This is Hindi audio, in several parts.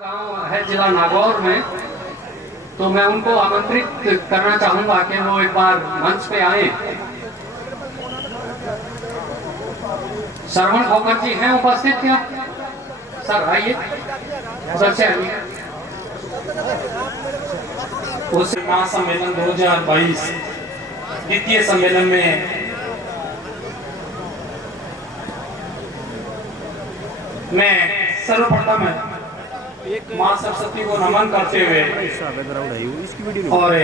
गांव है जिला नागौर में, तो मैं उनको आमंत्रित करना चाहूंगा कि वो एक बार मंच पे आए। श्रवण खोकर जी हैं उपस्थित क्या? सर आइए, उधर से आइए। उस महासम्मेलन 2022 द्वितीय सम्मेलन में मैं सर्वप्रथम मां सरस्वती को नमन करते हुए और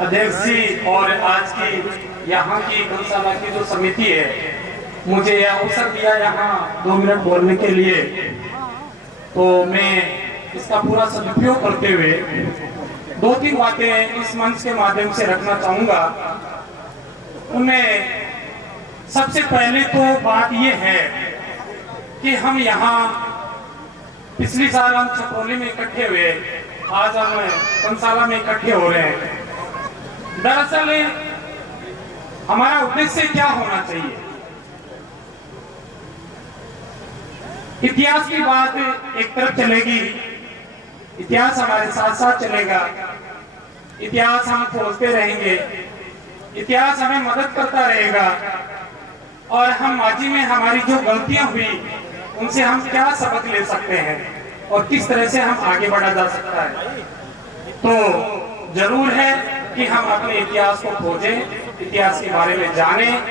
अध्यक्ष जी और आज की यहाँ की गौशाला की जो समिति है, मुझे यह अवसर दिया यहाँ 2 मिनट बोलने के लिए, तो मैं इसका पूरा सदुपयोग करते हुए 2-3 बातें इस मंच के माध्यम से रखना चाहूंगा। उनमें सबसे पहले तो बात यह है कि हम यहाँ पिछली साल हम छपौली में इकट्ठे हुए, आज हम कंसाला में इकट्ठे हो रहे हैं। दरअसल हमारा उद्देश्य क्या होना चाहिए? इतिहास की बात एक तरफ चलेगी, इतिहास हमारे साथ साथ चलेगा, इतिहास हम खोजते रहेंगे, इतिहास हमें मदद करता रहेगा और हम माजी में हमारी जो गलतियां हुई उनसे हम क्या सबक ले सकते हैं और किस तरह से हम आगे बढ़ा जा सकता है। तो जरूर है कि हम अपने इतिहास को खोजें, इतिहास के बारे में जानें,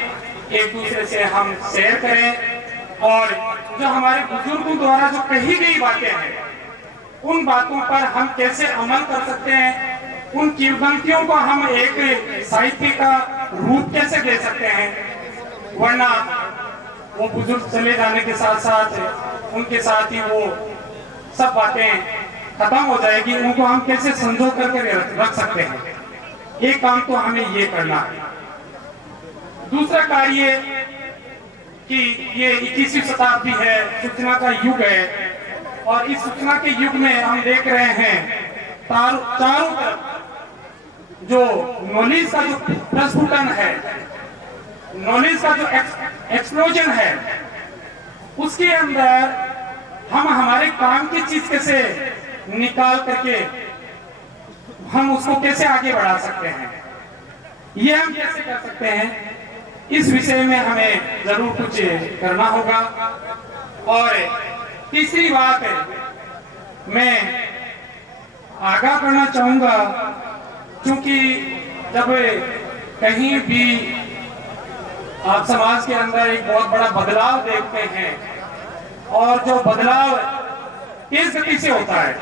एक दूसरे से हम शेयर करें और जो हमारे बुजुर्गों द्वारा जो कही गई बातें हैं उन बातों पर हम कैसे अमल कर सकते हैं, उन किंवदंतियों को हम एक साहित्य का रूप कैसे दे सकते हैं, वरना वो बुजुर्ग चले जाने के साथ साथ उनके साथ ही वो सब बातें खत्म हो जाएगी, उनको हम कैसे संजो करके रख सकते हैं। एक काम तो हमें ये करना है। दूसरा कार्य कि ये 21वीं शताब्दी है, सूचना का युग है और इस सूचना के युग में हम देख रहे हैं चारों तरफ जो नॉलेज का जो प्रस्फुटन है, नॉलेज का जो एक्सप्लोजन है, उसके अंदर हम हमारे काम की चीज कैसे निकाल करके हम उसको कैसे आगे बढ़ा सकते हैं, ये हम कैसे कर सकते हैं, इस विषय में हमें जरूर कुछ करना होगा। और तीसरी बात है, मैं आगाह करना चाहूंगा, क्योंकि जब कहीं भी आप समाज के अंदर एक बहुत बड़ा बदलाव देखते हैं और जो बदलाव तेज गति से होता है,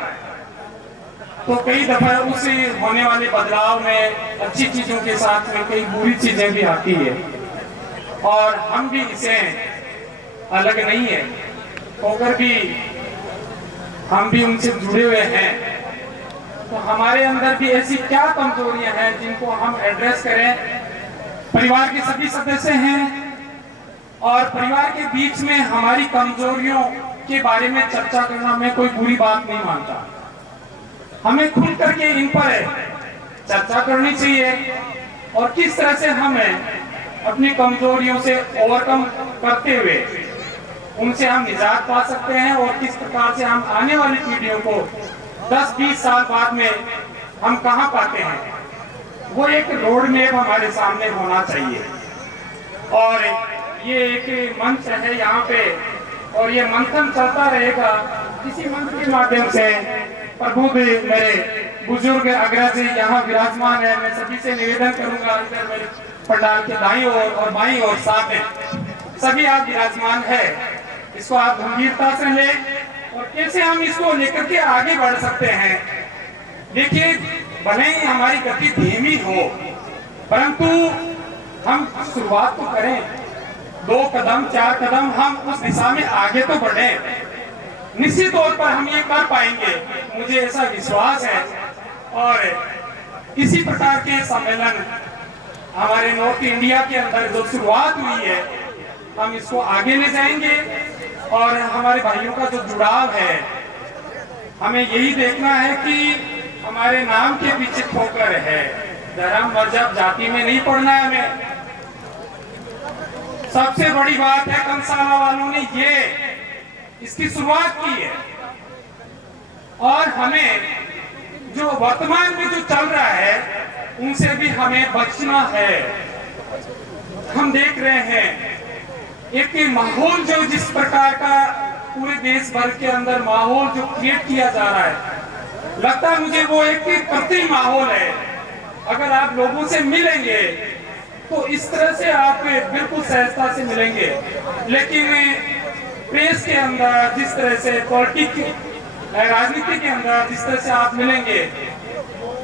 तो कई दफा उस होने वाले बदलाव में अच्छी चीजों के साथ में कई बुरी चीजें भी आती है और हम भी इसे अलग नहीं है होकर भी हम भी उनसे जुड़े हुए हैं। तो हमारे अंदर भी ऐसी क्या कमजोरियां हैं जिनको हम एड्रेस करें। परिवार के सभी सदस्य हैं और परिवार के बीच में हमारी कमजोरियों के बारे में चर्चा करना मैं कोई बुरी बात नहीं मानता। हमें खुल करके इन पर चर्चा करनी चाहिए और किस तरह से हमें अपनी कमजोरियों से ओवरकम करते हुए उनसे हम निजात पा सकते हैं और किस प्रकार से हम आने वाली पीढ़ियों को 10-20 साल बाद में हम कहां पाते हैं, वो एक रोड मैप हमारे सामने होना चाहिए। और ये एक मंच है यहाँ पे और ये मंथन चलता रहेगा। इसी मंच के माध्यम से प्रभु मेरे बुजुर्ग अग्रज यहाँ विराजमान है, मैं सभी से निवेदन करूंगा, इधर मेरे पंडाल के दाईं ओर और बाईं ओर साथ में सभी आप विराजमान है, इसको आप गंभीरता से लें और कैसे हम इसको लेकर के आगे बढ़ सकते हैं। देखिए, भले ही हमारी गति धीमी हो, परंतु हम शुरुआत तो करें, 2 कदम 4 कदम हम उस दिशा में आगे तो बढ़े। निश्चित तौर पर हम ये कर पाएंगे, मुझे ऐसा विश्वास है। और इसी प्रकार के सम्मेलन हमारे नॉर्थ इंडिया के अंदर जो शुरुआत हुई है, हम इसको आगे ले जाएंगे और हमारे भाइयों का जो जुड़ाव है, हमें यही देखना है कि हमारे नाम के पीछे ठोकर है, धर्म मजहब जाति में नहीं पड़ना है हमें। सबसे बड़ी बात है कंसाला वालों ने ये इसकी शुरुआत की है। और हमें जो वर्तमान में जो चल रहा है उनसे भी हमें बचना है। हम देख रहे हैं एक माहौल जो जिस प्रकार का पूरे देश भर के अंदर माहौल जो क्रिएट किया जा रहा है, लगता है मुझे वो एक कृत्रिम माहौल है। अगर आप लोगों से मिलेंगे तो इस तरह से आप बिल्कुल सहजता से मिलेंगे, लेकिन प्रेस के अंदर जिस तरह से राजनीति के अंदर जिस तरह से आप मिलेंगे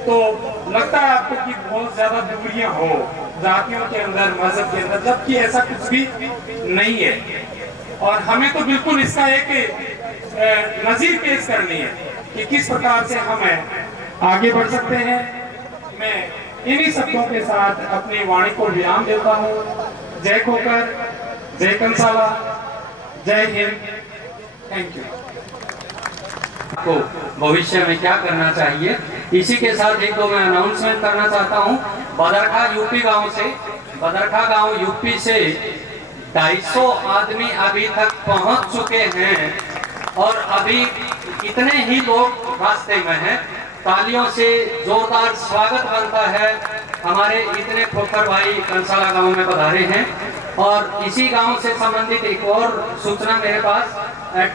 तो लगता है आपको कि बहुत ज्यादा दूरियां हो जातियों के अंदर, मजहब के अंदर, जबकि ऐसा कुछ भी नहीं है। और हमें तो बिल्कुल इसका एक नजीर पेश करनी है कि किस प्रकार से हम आगे बढ़ सकते हैं। मैं इन्हीं शब्दों के साथ अपनी वाणी को विराम देता हूँ। जय खोकर, जय कंसाला, जय हिंद, थैंक यू। को भविष्य में क्या करना चाहिए, इसी के साथ एक दो मैं अनाउंसमेंट करना चाहता हूँ। बदरखा यूपी गांव से, बदरखा गांव यूपी से 250 आदमी अभी तक पहुंच चुके हैं और अभी इतने ही लोग रास्ते में हैं। तालियों से जोरदार स्वागत बनता है। हमारे इतने खोखर भाई कंसाला गांव में पधारे हैं। और इसी गांव से संबंधित एक और सूचना मेरे पास,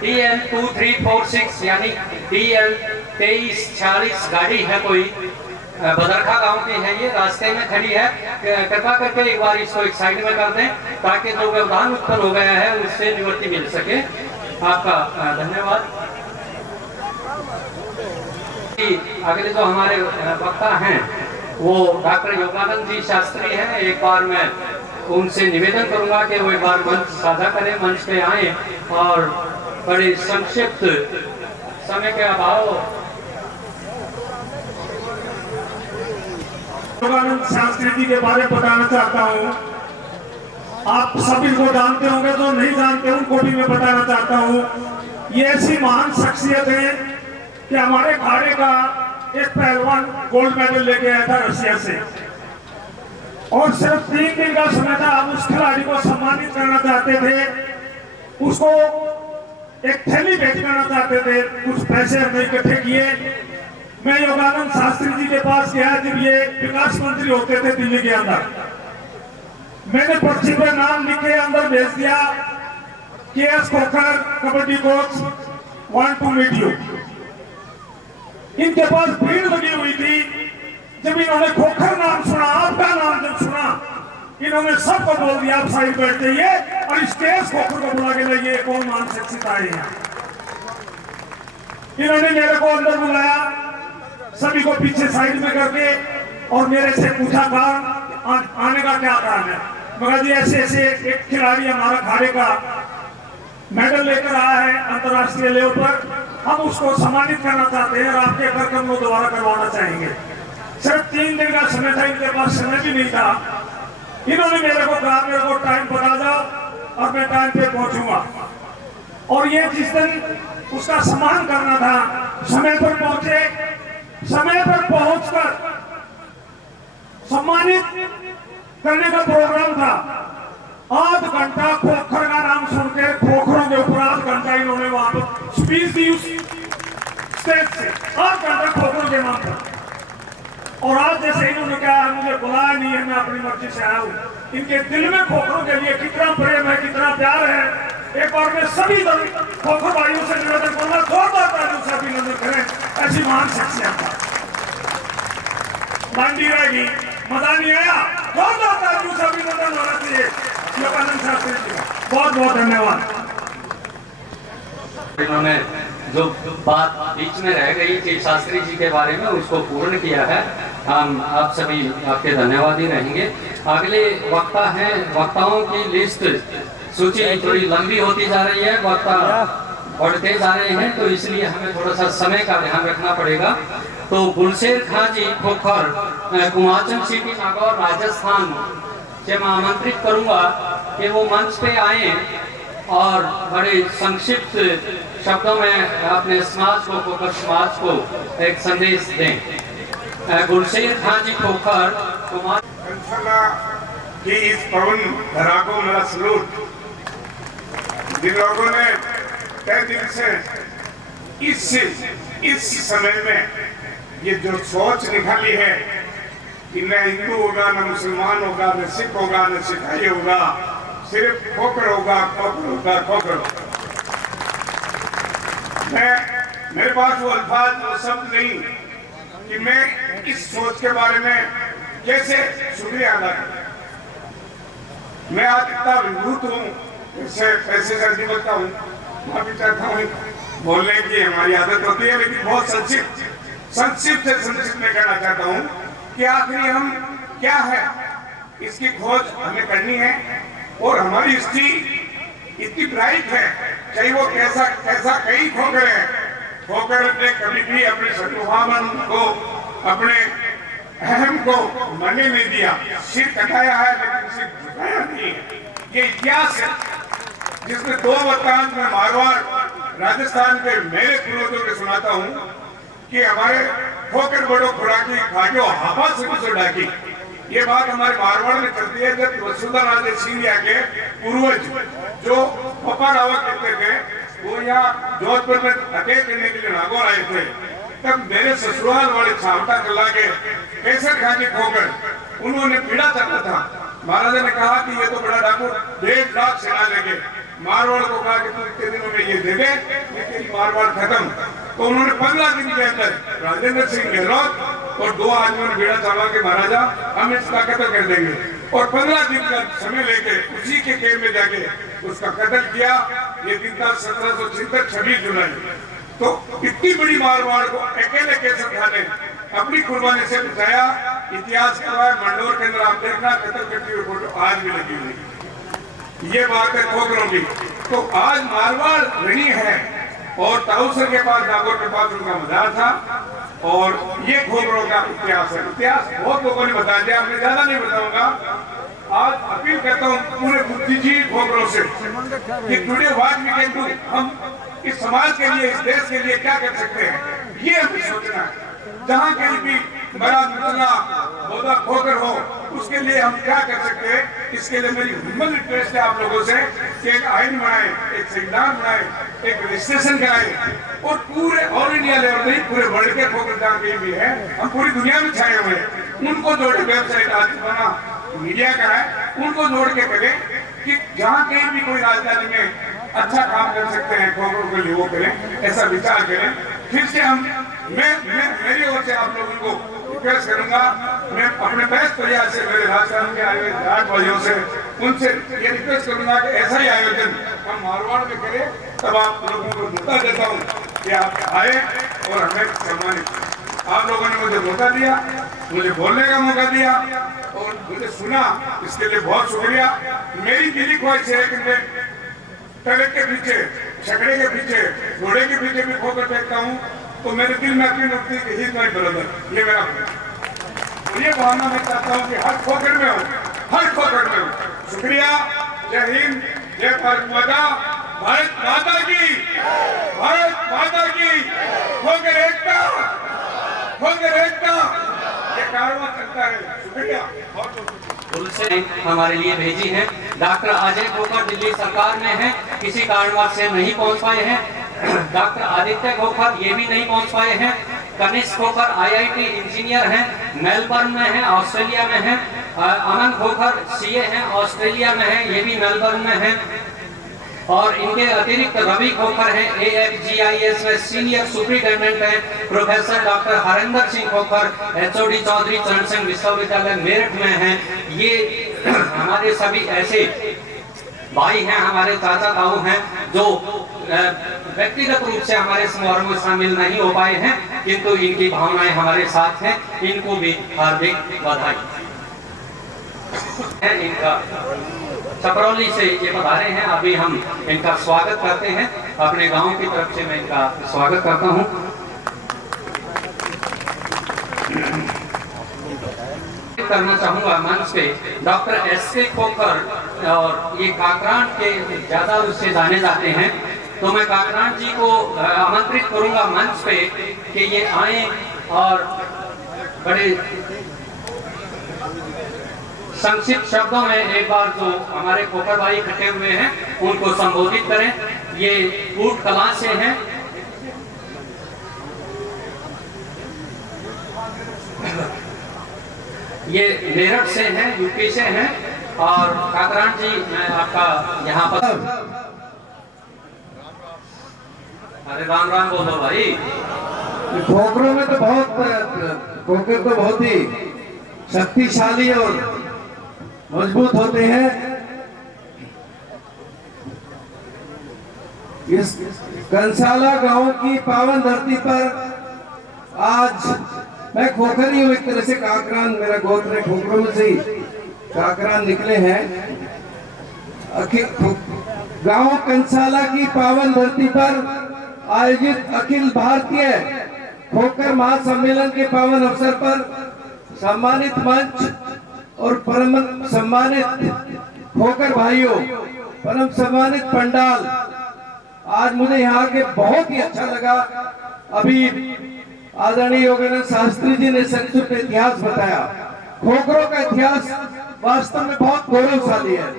DL 2346 यानी DL 2346 गाड़ी है कोई, बदरखा गांव की है, ये रास्ते में खड़ी है। कृपा करके एक बार इसको एक साइड में कर दें ताकि जो व्यवधान उत्पन्न हो गया है उससे निवृत्ति मिल सके। आपका धन्यवाद। अगले जो हमारे वक्ता हैं वो डॉक्टर योगानंद जी शास्त्री हैं। एक बार मैं उनसे निवेदन करूंगा कि वो एक बार मंच साझा करें, मंच पे आए और बड़े संक्षिप्त समय के अभाव। योगानंद शास्त्री जी के बारे में बताना चाहता हूँ। आप सभी को जानते होंगे, तो नहीं जानते उनको भी मैं बताना चाहता हूँ। ये ऐसी महान शख्सियत है कि हमारे अखाड़े का एक पहलवान गोल्ड मेडल लेके आया था रशिया से, और सिर्फ 3 दिन का समय था। हम उस खिलाड़ी को सम्मानित करना चाहते थे, उसको एक थैली भेंट करना चाहते थे। कुछ पैसे हमने इकट्ठे किए। मैं योगानंद शास्त्री जी के पास गया जब ये विकास मंत्री होते थे दिल्ली के अंदर। मैंने पर्ची पर नाम लिख के अंदर भेज दिया, KS Khokhar kabaddi coach, want to meet you. इनके पास भीड़ लगी हुई थी। जब इन्होंने खोखर नाम सुना, आपका नाम जब सुना, इन्होंने सबको बोल दिया आप साइड बैठ जाइए और इस केस खोखर को बुला के लाइए। कौन मान शख्सियत आई है। इन्होंने मेरे को अंदर बुलाया, सभी को पीछे साइड में करके, और मेरे से पूछा कारण आने का क्या कारण है। मगर जी ऐसे ऐसे एक खिलाड़ी हमारा अखाड़े का मेडल लेकर आया है अंतर्राष्ट्रीय लेवल पर, हम उसको सम्मानित करना चाहते हैं और आपके कार्यक्रम को दोबारा करवाना चाहेंगे। सिर्फ 3 दिन का समय था, इनके पास समय भी नहीं था। इन्होंने मेरे को कहा मेरे को टाइम बता जाओ और मैं टाइम पे पहुंचूंगा। और ये जिस दिन उसका सम्मान करना था, समय पर पहुंचे। समय पर पहुंचकर सम्मानित करने का प्रोग्राम था। आध घंटा खोखर का नाम सुन के, खोखरों के ऊपर आध घंटा इन्होंने वहां पर स्पीच दी उस स्टेज से। आध घंटा खोखरों के नाम पर। और आज जैसे इन्होंने कहा मुझे बुलाया नहीं है, मैं अपनी मर्जी से आया हूँ। इनके दिल में खोखरों के लिए कितना प्रेम है, कितना प्यार है। एक बार मैं सभी खोखर भाइयों से निवेदन करूंगा, जोरदार तालियों से अभिनंदन करें ऐसी महान शख्सियत का। बांधी रहेगी, मजा नहीं आया, जोरदार तालियों से अभिनंदन होना चाहिए योगानंद शास्त्री जी का। बहुत बहुत धन्यवाद। इन्होंने जो बात बीच में रह गई थी शास्त्री जी के बारे में उसको पूर्ण किया है। हम आप सभी आपके धन्यवादी रहेंगे। अगले वक्ता हैं, वक्ताओं की लिस्ट सूची थोड़ी लंबी होती जा रही है, वक्ता बढ़ते जा रहे हैं, तो इसलिए हमें थोड़ा सा समय का ध्यान रखना पड़ेगा। तो गुलशेर खां जी खोखर, कुमाचन सिटी नागौर राजस्थान से मैं आमंत्रित करूंगा कि वो मंच पे आए और बड़े संक्षिप्त शब्दों में अपने समाज को, खोखर समाज को एक संदेश दें। गुलशेर खां जी खोखर कंसाला की इस पवन धरा को मेरा सलूट। जिन लोगों ने तय दिल से इस इस समय में ये जो सोच निकाली है कि न हिंदू होगा, न मुसलमान होगा, न सिख होगा, न सिखाई होगा, सिर्फ खोकर होगा, खोकर होगा, खोकर होगा। मेरे पास वो अल्फाज, वो शब्द नहीं कि मैं इस सोच के बारे में कैसे शुक्रिया अदा करूं। मैं आज इतना विभूत हूँ, पैसे से नहीं बोलता हूँ, माफी चाहता हूँ, बोलने की हमारी आदत होती है, लेकिन बहुत संक्षिप्त में कहना चाहता हूँ कि आखिर हम क्या है, इसकी खोज हमें करनी है। और हमारी हिस्ट्री इतनी ब्राइट है, चाहे वो कैसा कई खोकर है, खोकर ने कभी भी अपने शत्रुभावन को, अपने अहम को मरने नहीं दिया। सिर कटाया है लेकिन सिर झुकाया नहीं है। ये इतिहास है जिसमें 2 वृत्तांत में मारवाड़ राजस्थान के मेरे पूर्वजों को सुनाता हूँ कि हमारे खोकर बड़ो खुराकी खाजो हाफा से डाकी। ये बात हमारे मारवाड़ में चलती है। जब वसुंधरा राजे सिंधिया के पूर्वज जो पप्पा रावत कहते थे, वो यहाँ जोधपुर में अटैक करने के लिए नागौर आए थे, तब मेरे ससुराल वाले छावटा कला के कैसर खान के खोकर उन्होंने पीड़ा चाहता था। महाराजा ने कहा कि ये तो बड़ा डाकू 1.5 लाख सेना लेंगे। मारवाड़ को कहा कि तू इतने दिनों में ये दे दे, तेरी मारवाड़ खत्म। तो उन्होंने 15 दिन के अंदर राजेंद्र सिंह गहलोत और 2 आदमियों ने बेड़ा चाला के महाराजा हम इसका कत्ल कर देंगे, और 15 दिन का समय लेके उसी के कैंप में जाके उसका कत्ल किया। ये दिन था 1776 26 जुलाई। तो इतनी बड़ी मारवाड़ को अकेले कैसर खान ने अपनी कुर्बानी से बचाया। इतिहास का मंडोर के अंदर आप देखना, कत्ल करती हुई फोटो आज भी लगी हुई। ये बात है खोखरों की। तो आज मारवाड़ ऋणी है, और ताऊसर के पास, नागौर के पास उनका मजार था, और ये खोखरों का इतिहास है। इतिहास बहुत लोगों ने बता दिया, मैं ज्यादा नहीं बताऊंगा। आज अपील करता हूँ पूरे बुद्धिजीवी खोखरों से कि today what we can do, हम इस समाज के लिए, इस देश के लिए क्या कर सकते हैं, ये हमें सोचना है। जहाँ कहीं भी बड़ा मिला बोधा खोकर हो, उसके लिए हम क्या कर सकते हैं। इसके लिए मेरी ह्यूमन रिक्वेस्ट है आप लोगों से कि एक आइन बनाए, एक संविधान बनाए, एक रजिस्ट्रेशन कराए, और पूरे ऑल इंडिया लेवल नहीं, पूरे वर्ल्ड के खोकर जहाँ कहीं भी है, हम पूरी दुनिया में छाए हुए हैं, उनको जोड़े। वेबसाइट आज बना मीडिया का है, उनको जोड़ के करें कि जहाँ कहीं भी कोई राजधानी में अच्छा काम कर सकते हैं, खोखरों के लिए वो करें, ऐसा विचार करें। फिर से मैं मेरी ओर से आप लोगों को रिक्वेस्ट करूंगा, मैं अपने बेस्ट प्रयास से, मेरे राजस्थान के आए हुए 8 भाइयों से, उनसे ये रिक्वेस्ट करूंगा कि ऐसा ही आयोजन हम मारवाड़ में करें। तब आप लोगों को न्योता देता हूँ कि आप आए और हमें सम्मानित। आप लोगों ने मुझे मौका दिया, मुझे बोलने का मौका दिया और मुझे सुना, इसके लिए बहुत शुक्रिया। मेरी दिली ख्वाहिश है कि मैं ट्रक के पीछे, छकड़े के पीछे, घोड़े के पीछे भी खोकर देखता हूँ, तो मेरे दिल में अपनी उठती कि ही इज माय ब्रदर। ये मेरा ये भावना मैं चाहता हूँ कि हर खोकर में हो, हर खोकर में हो। शुक्रिया। जय हिंद, जय भारत माता, भारत माता की, भारत माता की। खोकर एकता, खोकर एकता, ये कारवां चलता है। शुक्रिया। उनसे हमारे लिए भेजी है। डॉक्टर अजय खोखर दिल्ली सरकार में है, किसी कारणवश से नहीं पहुंच पाए हैं। डॉक्टर आदित्य खोखर ये भी नहीं पहुंच पाए हैं। कनिष्क खोखर IIT इंजीनियर हैं, मेलबर्न में है, ऑस्ट्रेलिया में है। अमन खोखर CA हैं, ऑस्ट्रेलिया में है, ये भी मेलबर्न में है। और इनके अतिरिक्त रवि खोखर हैं, AFGIS में सीनियर सुपरिटेंडेंट हैं। Professor doctor Harendra Singh Khokhar HOD Chaudhary Charan Singh विश्वविद्यालय मेरठ में हैं। ये हमारे सभी ऐसे भाई हैं, हमारे चाचा ताऊ हैं, जो व्यक्तिगत रूप से हमारे समारोह में शामिल नहीं हो पाए हैं, किंतु इनकी भावनाएं हमारे साथ हैं। इनको भी हार्दिक बधाई है। इनका छपरौली से ये पधारे हैं, अभी हम इनका स्वागत करते हैं। अपने गांव की तरफ से मैं इनका स्वागत करता हूं। करना चाहूंगा मंच पे डॉक्टर SK खोखर, और ये काकरान के ज्यादा उससे जाने जाते हैं, तो मैं काकरान जी को आमंत्रित करूंगा मंच पे कि ये आए और बड़े संक्षिप्त शब्दों में एक बार जो हमारे खोखर भाई इकट्ठे हुए हैं उनको संबोधित करें। ये कूट कला से हैं, ये मेरठ से हैं, यूपी से हैं। और काकरान जी, मैं आपका यहाँ पर, अरे राम राम बोलो भाई। खोखरों में तो खोखर तो बहुत ही शक्तिशाली और मजबूत होते हैं। इस कंसाला गांव की पावन धरती पर आज मैं खोखर ही हूँ एक तरह से। काकरान मेरा गोत्र है, खोखरों में से ही काकरान निकले हैं। गांव कंसाला की पावन धरती पर आयोजित अखिल भारतीय खोखर महासम्मेलन के पावन अवसर पर सम्मानित मंच और परम सम्मानित खोखर भाइयों, परम सम्मानित पंडाल, आज मुझे यहाँ के बहुत ही अच्छा लगा। अभी आदरणीय योगेंद्र शास्त्री जी ने संक्षिप्त इतिहास बताया। खोखरों का इतिहास वास्तव में बहुत गौरवशाली है।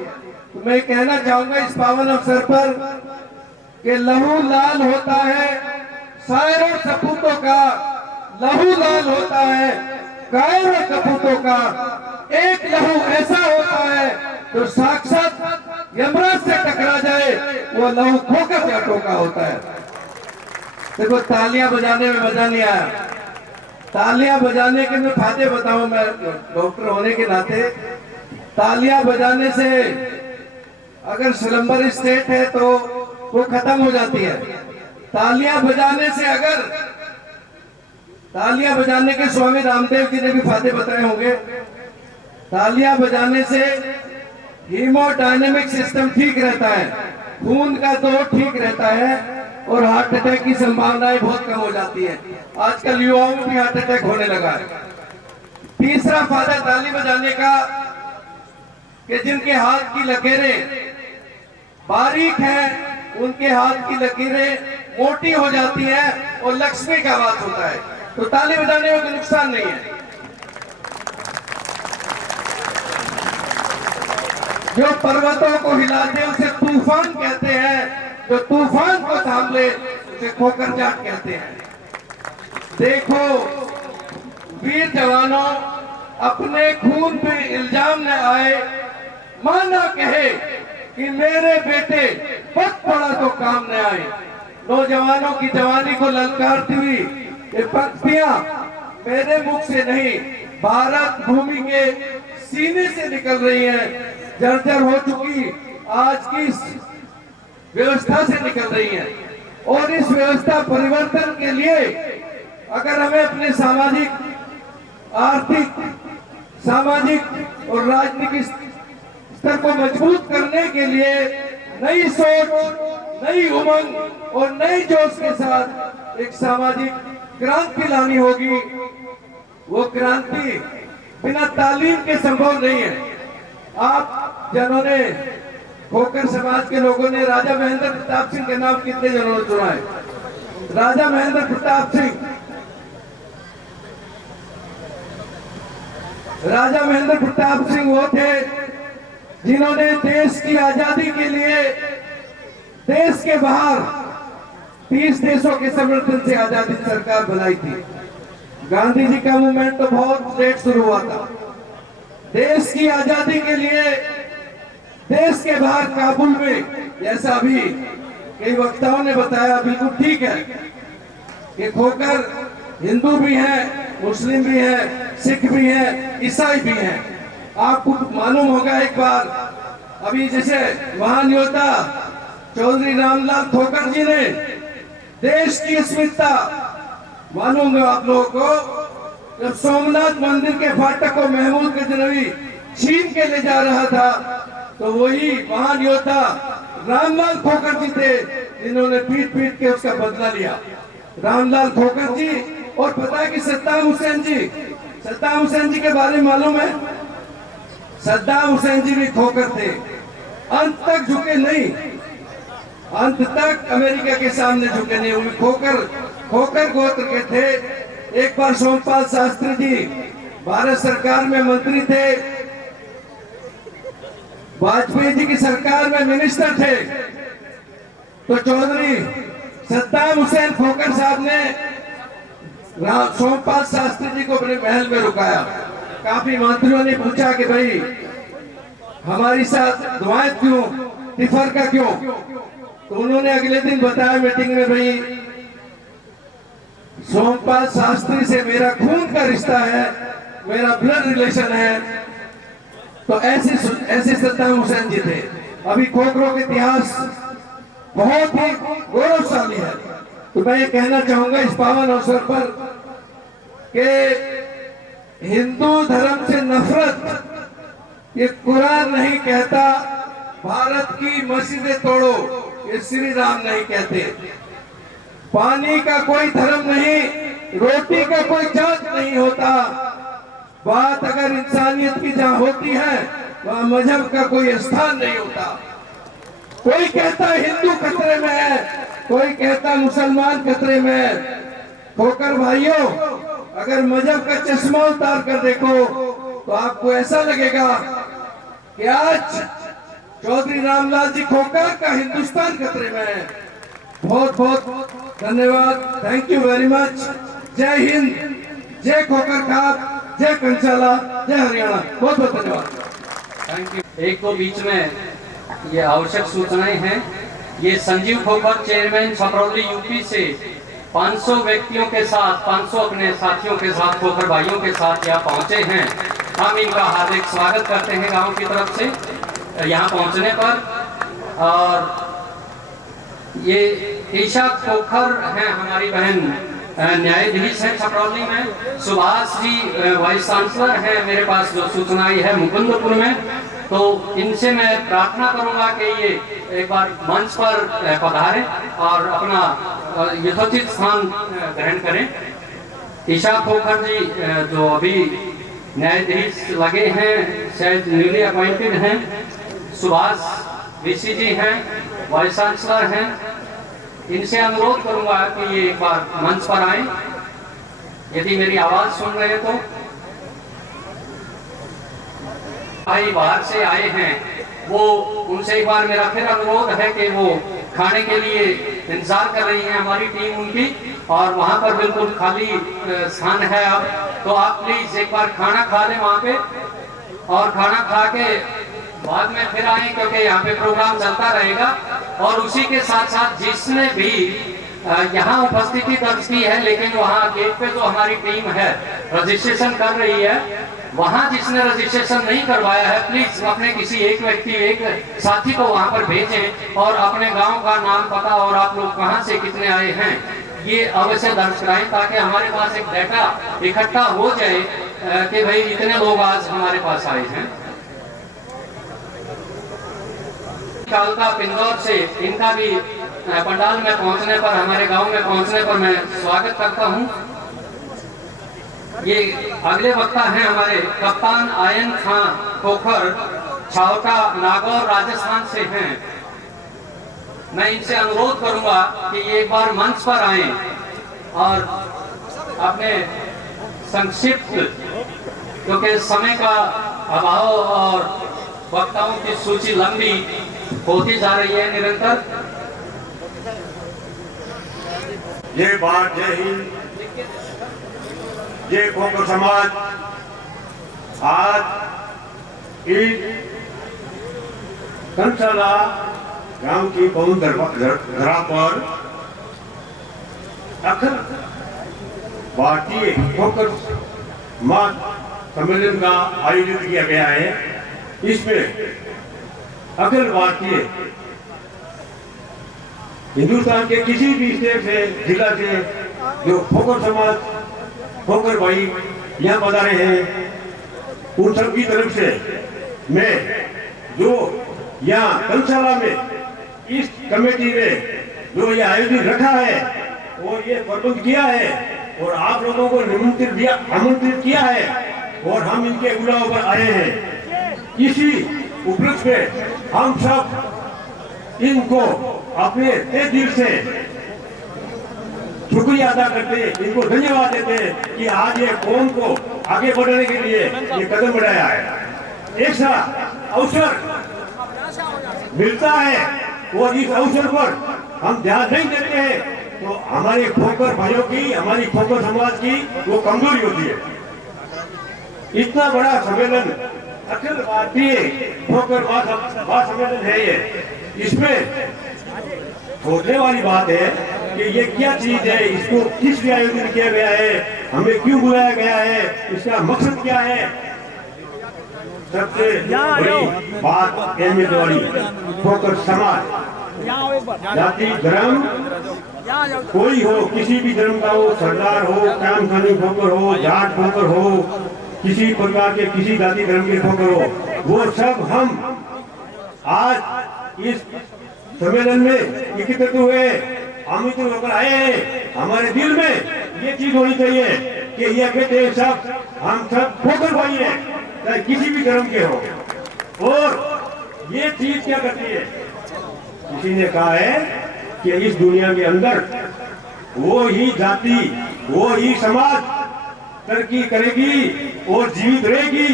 तो मैं कहना चाहूंगा इस पावन अवसर पर कि लहू लाल होता है शायरों सपूतों का, लहू लाल होता है कायरों कपूतों का। एक लहू ऐसा होता है जो साक्षात यमराज से टकरा जाए, वो लहू खोखर जाटों का होता है। देखो, तालियां बजाने में मजा नहीं आया। तालियां बजाने के मैं फायदे बताऊं, मैं डॉक्टर होने के नाते, तालियां बजाने से अगर स्लम्बर स्टेट है तो वो खत्म हो जाती है। तालियां बजाने से, अगर तालियां बजाने के स्वामी रामदेव जी ने भी फायदे बताए होंगे। तालियां बजाने से हीमोडायनेमिक सिस्टम ठीक रहता है, खून का दौर ठीक रहता है और हार्ट अटैक की संभावनाएं बहुत कम हो जाती है। आजकल युवाओं में भी हार्ट अटैक होने लगा है। तीसरा फायदा ताली बजाने का कि जिनके हाथ की लकीरें बारीक हैं, उनके हाथ की लकीरें मोटी हो जाती हैं और लक्ष्मी का वास होता है। तो ताली बजाने में कोई नुकसान नहीं है। जो पर्वतों को हिला दे उसे तूफान कहते हैं, जो तूफान को थाम ले उसे खोखर जाट कहते हैं। देखो, वीर जवानों, अपने खून पे इल्जाम न आए, माना कहे कि मेरे बेटे वक्त पड़ा तो काम न आए। नौजवानों की जवानी को ललकारती हुई ये पंक्तियां मेरे मुख से नहीं, भारत भूमि के सीने से निकल रही हैं। जर्जर हो चुकी आज की इस व्यवस्था से निकल रही है। और इस व्यवस्था परिवर्तन के लिए अगर हमें अपने सामाजिक, आर्थिक, सामाजिक और राजनीतिक स्तर को मजबूत करने के लिए नई सोच, नई उमंग और नई जोश के साथ एक सामाजिक क्रांति लानी होगी। वो क्रांति बिना तालीम के संभव नहीं है। आप जिन्होंने, खोखर समाज के लोगों ने राजा महेंद्र प्रताप सिंह के नाम कितने जनों ने सुना है? राजा महेंद्र प्रताप सिंह, राजा महेंद्र प्रताप सिंह वो थे जिन्होंने देश की आजादी के लिए देश के बाहर 30 देशों के समर्थन से आजादी सरकार बनाई थी। गांधी जी का मूवमेंट तो बहुत लेट शुरू हुआ था। देश की आजादी के लिए देश के बाहर काबुल में, जैसा अभी कई वक्ताओं ने बताया, बिल्कुल ठीक है कि खोखर हिंदू भी हैं, मुस्लिम भी हैं, सिख भी हैं, ईसाई भी हैं। आपको मालूम होगा, एक बार अभी जैसे महान योद्धा चौधरी रामलाल खोखर जी ने देश की अस्मिता, मालूम है आप लोगों को, जब सोमनाथ मंदिर के फाटक को महमूद गजनवी छीन के ले जा रहा था, तो वही महान योद्धा रामलाल खोखर जी थे जिन्होंने पीट पीट के उसका बदला लिया। रामलाल खोखर जी। और पता है कि सद्दाम हुसैन जी के बारे में मालूम है? सद्दाम हुसैन जी भी खोखर थे, अंत तक झुके नहीं, अंत तक अमेरिका के सामने झुके नहीं। वो खोखर गोत्र के थे। एक बार सोमपाल शास्त्री जी भारत सरकार में मंत्री थे, वाजपेयी जी की सरकार में मिनिस्टर थे, तो चौधरी सद्दाम हुसैन खोखर साहब ने सोमपाल शास्त्री जी को अपने महल में रुकाया। काफी मंत्रियों ने पूछा कि भाई हमारी साथ दुआएं क्यों, तिफर का क्यों, तो उन्होंने अगले दिन बताया मीटिंग में, भाई सोमपाल शास्त्री से मेरा खून का रिश्ता है, मेरा ब्लड रिलेशन है। तो ऐसे सद्दाम हुसैन जी थे। अभी खोखरों का इतिहास बहुत ही गौरवशाली है। तो मैं ये कहना चाहूंगा इस पावन अवसर पर कि हिंदू धर्म से नफरत ये कुरान नहीं कहता, भारत की मस्जिदें तोड़ो ये श्री राम नहीं कहते, पानी का कोई धर्म नहीं, रोटी का कोई जात नहीं होता। बात अगर इंसानियत की जहां होती है वहां मजहब का कोई स्थान नहीं होता। कोई कहता हिंदू खतरे में है, कोई कहता मुसलमान खतरे में है। खोकर भाइयों, अगर मजहब का चश्मा उतार कर देखो तो आपको ऐसा लगेगा कि आज चौधरी रामलाल जी खोकर का हिंदुस्तान खतरे में है। बहुत बहुत धन्यवाद, थैंक यू वेरी मच। जय हिंद, जय खोकर खाप, जय कंसाला, जय हरियाणा। बहुत बहुत धन्यवाद, थैंक यू। एक तो बीच में ये आवश्यक सूचनाएं हैं। ये संजीव खोकर चेयरमैन छपरौली यूपी से 500 व्यक्तियों के साथ, 500 अपने साथियों के साथ, खोकर भाइयों के साथ यहाँ पहुंचे हैं। हम इनका हार्दिक स्वागत करते हैं गांव की तरफ से यहाँ पहुंचने पर। और ये ईशा खोखर हैं, हमारी बहन न्यायाधीश हैं छपरौली में। सुभाष जी वाइस चांसलर हैं मेरे पास, जो सूचना आई है मुकुंदपुर में। तो इनसे मैं प्रार्थना करूंगा कि ये एक बार मंच पर पधारें और अपना यथोचित स्थान ग्रहण करें। ईशा खोखर जी जो अभी न्यायाधीश लगे हैं, शायद न्यूली अपॉइंटेड हैं। सुभाष वीसी जी हैं, वाइस चांसलर हैं। इनसे अनुरोध करूंगा कि ये एक बार मंच पर आए, यदि मेरी आवाज सुन रहे तो। भाई बाहर से आए हैं, वो उनसे एक बार मेरा फिर अनुरोध है कि वो खाने के लिए इंतजार कर रही है हमारी टीम उनकी, और वहां पर बिल्कुल खाली स्थान है अब। तो आप प्लीज एक बार खाना खा लें वहां पे, और खाना खा के बाद में फिर आए, क्योंकि यहाँ पे प्रोग्राम चलता रहेगा। और उसी के साथ साथ जिसने भी यहाँ उपस्थिति दर्ज की है, लेकिन वहाँ गेट पे जो हमारी टीम है रजिस्ट्रेशन कर रही है, वहाँ जिसने रजिस्ट्रेशन नहीं करवाया है, प्लीज अपने किसी एक व्यक्ति, एक साथी को वहाँ पर भेजें और अपने गांव का नाम, पता और आप लोग कहाँ से कितने आए हैं ये अवश्य दर्ज कराएं, ताकि हमारे पास एक डाटा इकट्ठा हो जाए कि भाई इतने लोग आज हमारे पास आए हैं। कालका पिंदौर से इनका भी पंडाल में पहुंचने पर, हमारे गांव में पहुंचने पर मैं स्वागत करता हूं। ये अगले वक्ता हैं हमारे कप्तान आयन खां खोखर, छावटा नागौर राजस्थान से हैं। मैं इनसे अनुरोध करूंगा कि ये एक बार मंच पर आए और अपने संक्षिप्त, क्योंकि समय का अभाव और वक्ताओं की सूची लंबी होती जा रही है निरंतर। जय भारत, जय हिंद, जय खोखर समाज। आज इस कंसाला गांव की पवन धरा पर अखिल भारतीय खोखर समाज सम्मेलन का आयोजित किया गया है। इसमें अखिल भारतीय हिंदुस्तान के किसी भी स्टेट से, जिला से जो खोखर समाज, खोखर भाई यहाँ पधारे हैं, उन सब की तरफ से मैं जो यहाँ कंसाला में इस कमेटी ने जो ये आयोजित रखा है और ये प्रबंध किया है और आप लोगों को आमंत्रित किया है और हम इनके बुलाव पर आए हैं, इसी उपलक्ष्य में हम सब इनको अपने तहे दिल से शुक्रिया अदा करते, इनको धन्यवाद देते कि आज ये कौम को आगे बढ़ाने के लिए ये कदम बढ़ाया है। ऐसा अवसर मिलता है और इस अवसर पर हम ध्यान नहीं देते हैं तो हमारे खोखर भाइयों की, हमारी खोखर समाज की वो कमजोरी होती है। इतना बड़ा सम्मेलन अखिल भारतीय ठोकर महासम्मेलन है ये। इसमें सोचने वाली बात है कि ये क्या चीज है, इसको किस लिए आयोजन किया गया है, हमें क्यों बुलाया गया है, इसका मकसद क्या है। सबसे बड़ी बात अहमियत वाली ठोकर समाज, जाति धर्म कोई हो, किसी भी धर्म का हो, सरदार हो, काम खानी ठोकर हो, जाट ठोकर हो, किसी प्रकार के किसी जाति धर्म के ठोकर हो, वो सब हम आज इस सम्मेलन में एकत्रित हुए, आमंत्रित होकर आए हैं। हमारे दिल में ये चीज होनी चाहिए कि ये कहते सब हम सब ठोकर भाई हैं, चाहे किसी भी धर्म के हो। और ये चीज क्या करती है, किसी ने कहा है कि इस दुनिया के अंदर वो ही जाति, वो ही समाज तरक्की करेगी और जीवित रहेगी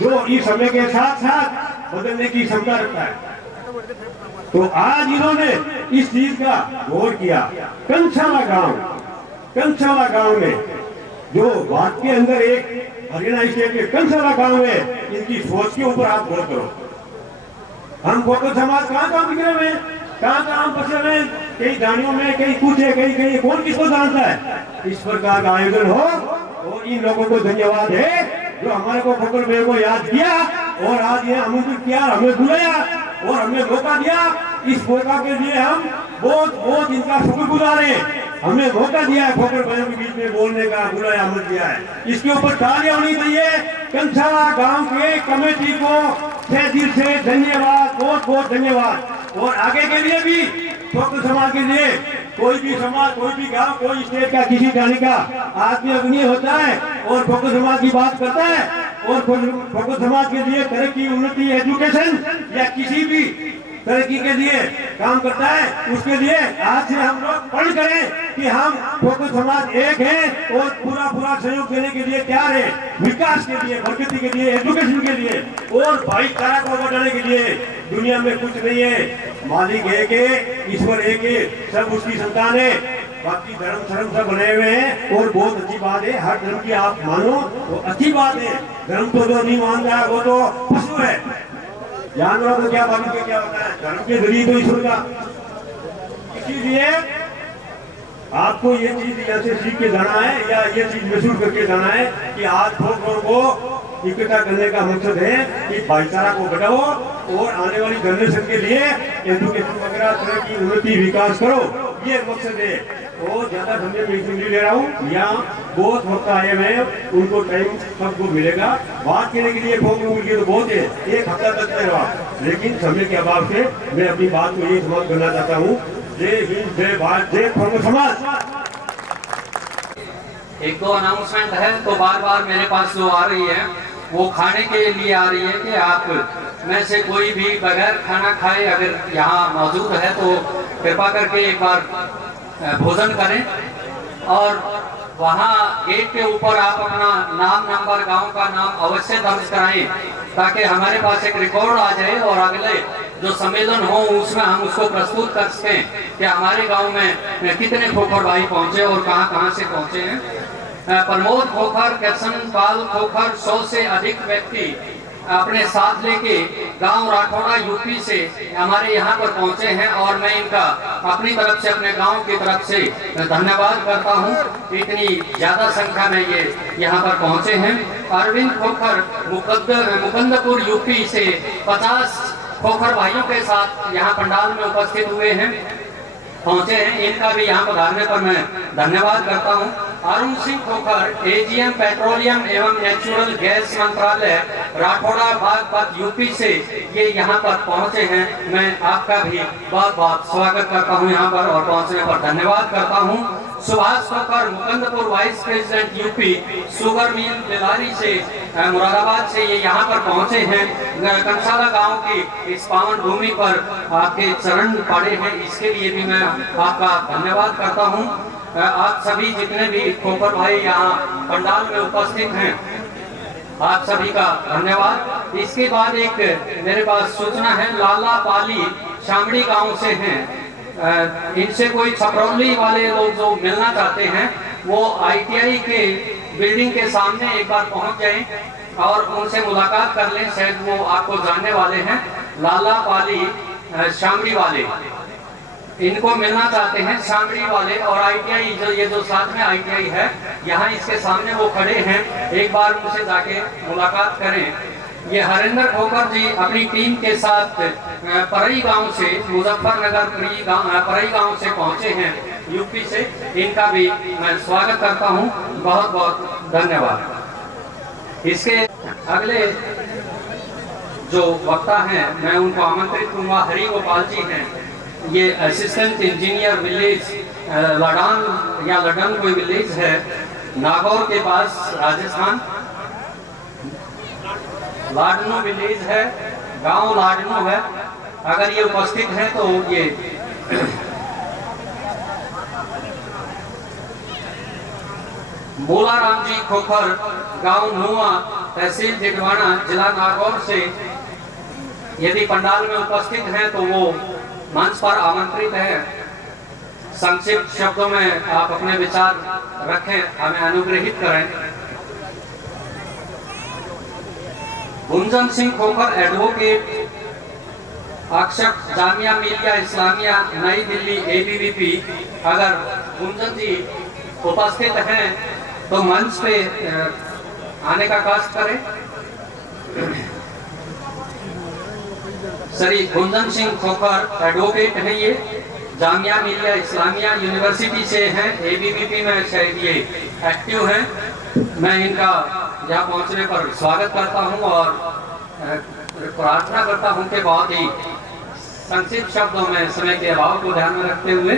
जो इस समय के साथ साथ बदलने की क्षमता रखता है। तो आज इन्होंने इस चीज का गौर किया। कंसाला गांव में जो बात के अंदर एक हरियाणा स्टेट के कंसाला गांव है, इनकी सोच के ऊपर आप गौर करो। हम ठोकर समाज कहाँ बिखरे हुए, कहाँ हम फंसे हुए, कई दानियों में, कई कुछ है, कई कौन किसको जानता है। इस प्रकार का आयोजन हो और इन लोगों को धन्यवाद है जो हमारे को ठोकर भाई को याद किया और आज ये आमंत्रित किया, हमें बुलाया और हमें मौका दिया। इस मौका के लिए हम बहुत इनका शुक्रगुजार हैं। हमें मौका दिया है ठोकर भाइयों के बीच में बोलने का, बुलाया, आमंत्रित किया है। इसके ऊपर तालियां होनी चाहिए। कंसाला गांव के कमेटी को तहे दिल से धन्यवाद, बहुत धन्यवाद। और आगे के लिए भी ठोकर समाज के लिए कोई भी समाज, कोई भी गांव, कोई स्टेट का किसी जाने का आदमी अग्नि होता है और ठोकर समाज की बात करता है और ठोकर समाज के लिए तरक्की, उन्नति, एजुकेशन या किसी भी तरक्की के लिए काम करता है, उसके लिए आज से हम लोग प्रण करें कि हम ठोकर समाज एक है और पूरा सहयोग देने के लिए तैयार है, विकास के लिए, प्रगति के लिए, एजुकेशन के लिए और भाईचारा को बढ़ाने के लिए। दुनिया में कुछ नहीं है, मालिक एक है, ईश्वर एक है, सब उसकी संतान है। बाकी धर्म सब बने हुए हैं और बहुत अच्छी बात है, हर धर्म की आप मानो तो अच्छी बात है। धर्म तो जो नहीं मान रहा वो तो पशु है, जानवरों को क्या मालूम क्या होता है, धर्म के जरिए तो ईश्वर का। इसीलिए आपको ये चीज यहाँ से सीख के जाना है या ये चीज महसूस करके जाना है कि आज ठोकर को इकट्ठा करने का मकसद है कि भाईचारा को बढ़ाओ और आने वाली जनरेशन के लिए एजुकेशन वगैरह तरह की उन्नति, विकास करो, ये मकसद है। और ज्यादा समय में इसलिए ले रहा हूँ, यहाँ बहुत वक्त आए हैं, उनको टाइम सबको मिलेगा बात करने के लिए। तो बहुत है, एक हफ्ता तक रहा, लेकिन समय के अभाव से मैं अपनी बात को ये समाप्त करना चाहता हूँ। जय हिंद, जय भारत, जय ठोकर समाज। एक दो अनाउंसमेंट है तो बार मेरे पास जो आ रही है वो खाने के लिए आ रही है कि आप में से कोई भी बगैर खाना खाए अगर यहाँ मौजूद है तो कृपा करके एक बार भोजन करें। और वहाँ गेट के ऊपर आप अपना नाम, नंबर, गांव का नाम अवश्य दर्ज कराएं ताकि हमारे पास एक रिकॉर्ड आ जाए और अगले जो सम्मेलन हो उसमें हम उसको प्रस्तुत कर सकें कि हमारे गांव में कितने ठोकर भाई पहुंचे और कहां से पहुंचे हैं। प्रमोद खोखर, कृष्ण पाल खोखर, 100 से अधिक व्यक्ति अपने साथ लेके गांव राठौड़ा यूपी से हमारे यहाँ पर पहुंचे हैं और मैं इनका अपनी तरफ से, अपने गांव की तरफ से धन्यवाद करता हूं। इतनी ज्यादा संख्या में ये यहाँ पर पहुंचे हैं। अरविंद खोखर मुकंदपुर यूपी से 50 खोखर भाइयों के साथ यहाँ पंडाल में उपस्थित हुए हैं, पहुंचे हैं। इनका भी यहाँ पधारने पर मैं धन्यवाद करता हूँ। अरुण सिंह खोखर, एजीएम पेट्रोलियम एवं नेचुरल गैस मंत्रालय, राठौड़ा बागपत यूपी से ये यहाँ पर पहुंचे हैं। मैं आपका भी बहुत स्वागत करता हूँ यहाँ पर और पहुंचने पर धन्यवाद करता हूँ। Subhash Khokhar, Mukandpur vice president UP, sugar mill Bilari से, मुरादाबाद से ये यहाँ पर पहुंचे हैं। कंसाला गांव की इस पावन भूमि पर आपके चरण पड़े हैं, इसके लिए भी मैं आपका धन्यवाद करता हूँ। आप सभी जितने भी खोखर भाई यहाँ पंडाल में उपस्थित हैं, आप सभी का धन्यवाद। इसके बाद एक मेरे पास सूचना है, लाला पाली शामड़ी गांव से हैं। इनसे कोई छपरौली वाले लोग जो मिलना चाहते हैं वो ITI के बिल्डिंग के सामने एक बार पहुंच जाएं और उनसे मुलाकात कर लें, शायद वो आपको जानने वाले हैं। लाला पाली शामरी वाले, इनको मिलना चाहते हैं, शामरी वाले। और ITI जो साथ में ITI है, यहाँ इसके सामने वो खड़े हैं, एक बार उनसे जाके मुलाकात करें। ये हरिंदर खोकर जी अपनी टीम के साथ परई गांव से, मुजफ्फरनगर परई गांव से पहुंचे हैं, यूपी से। इनका भी मैं स्वागत करता हूं, बहुत बहुत धन्यवाद। इसके अगले जो वक्ता हैं, मैं उनको आमंत्रित करूंगा। हरि गोपाल जी हैं, ये असिस्टेंट इंजीनियर विलेज लडान या लडन कोई विलेज है, नागौर के पास, राजस्थान। लाडनू विलेज है, गांव लाडनू है। अगर ये उपस्थित हैं तो ये बोलाराम जी खोखर, गांव नुआ, तहसील जिगवाना, जिला नागौर से यदि पंडाल में उपस्थित हैं तो वो मंच पर आमंत्रित है। संक्षिप्त शब्दों में आप अपने विचार रखें, हमें अनुग्रहित करें। गुंजन सिंह खोखर, एडवोकेट, अक्षर, जामिया मिलिया इस्लामिया, नई दिल्ली, ABVP। अगर गुंजन जी उपस्थित हैं तो मंच पे आने का कष्ट करें। श्री गुंजन सिंह खोखर एडवोकेट हैं, ये जामिया मिलिया इस्लामिया यूनिवर्सिटी से हैं, ABVP में शायद ये एक्टिव हैं। मैं इनका यहाँ पहुँचने पर स्वागत करता हूँ और प्रार्थना करता हूँ कि बहुत ही संक्षिप्त शब्दों में समय के अभाव को ध्यान में रखते हुए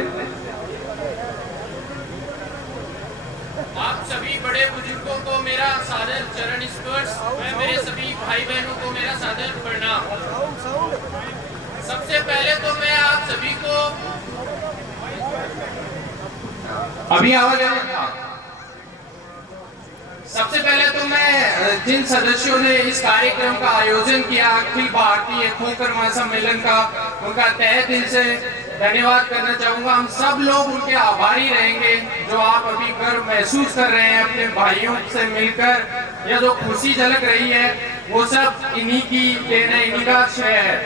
आप सभी बड़े बुजुर्गों को मेरा सादर चरण स्पर्श, मैं मेरे सभी भाई बहनों को मेरा सादर प्रणाम। सबसे पहले तो मैं आप सभी को अभी आवाज आ रही है। सबसे पहले तो मैं जिन सदस्यों ने इस कार्यक्रम का आयोजन किया, अखिल भारतीय खोखर महासम्मेलन का, उनका तहे दिल से धन्यवाद करना चाहूंगा। हम सब लोग उनके आभारी रहेंगे। जो आप अभी गर्व महसूस कर रहे हैं अपने भाइयों से मिलकर, या जो खुशी झलक रही है, वो सब इन्हीं की देन है, इन्हीं का श्रेय है।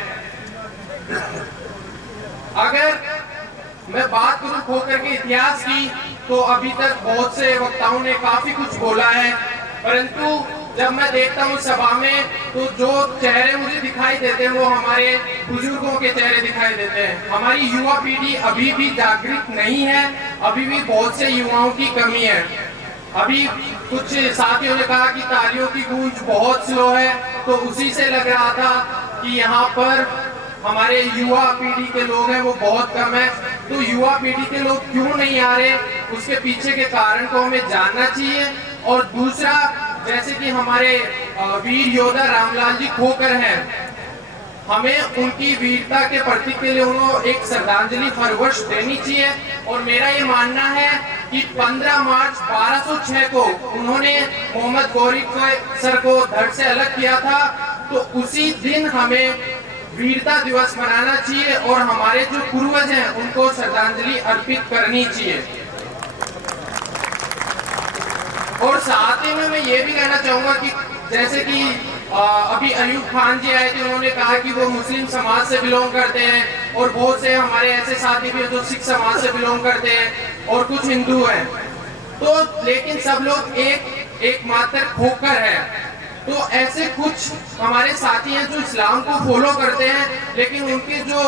अगर मैं बात करूं खोखर के इतिहास की, तो अभी तक बहुत से वक्ताओं ने काफी कुछ बोला है, परंतु जब मैं देखता हूँ सभा में, तो जो चेहरे मुझे दिखाई देते हैं वो हमारे बुजुर्गों के चेहरे दिखाई देते हैं। हमारी युवा पीढ़ी अभी भी जागृत नहीं है, अभी भी बहुत से युवाओं की कमी है। अभी कुछ साथियों ने कहा कि तालियों की गूंज बहुत स्लो है, तो उसी से लग रहा था कि यहाँ पर हमारे युवा पीढ़ी के लोग हैं वो बहुत कम है। तो युवा पीढ़ी के लोग क्यों नहीं आ रहे, उसके पीछे के कारण को हमें जानना चाहिए। और दूसरा, जैसे कि हमारे वीर योद्धा रामलाल जी खोखर हैं, हमें उनकी वीरता के प्रतीक के लिए उन्हें एक श्रद्धांजलि हर वर्ष देनी चाहिए। और मेरा ये मानना है कि 15 मार्च 1206 को उन्होंने मोहम्मद गौरी सर को धड़ से अलग किया था, तो उसी दिन हमें वीरता दिवस मनाना चाहिए और हमारे जो पूर्वज हैं उनको श्रद्धांजलि अर्पित करनी चाहिए। और साथ ही में मैं ये भी कहना चाहूंगा कि जैसे कि अभी अयूब खान जी आए थे, उन्होंने कहा कि वो मुस्लिम समाज से बिलोंग करते हैं, और बहुत से हमारे ऐसे साथी भी हैं जो सिख समाज से बिलोंग करते हैं, और कुछ हिंदू हैं। तो लेकिन सब लोग एक मात्र खोखर है। तो ऐसे कुछ हमारे साथी हैं जो इस्लाम को फॉलो करते हैं, लेकिन उनके जो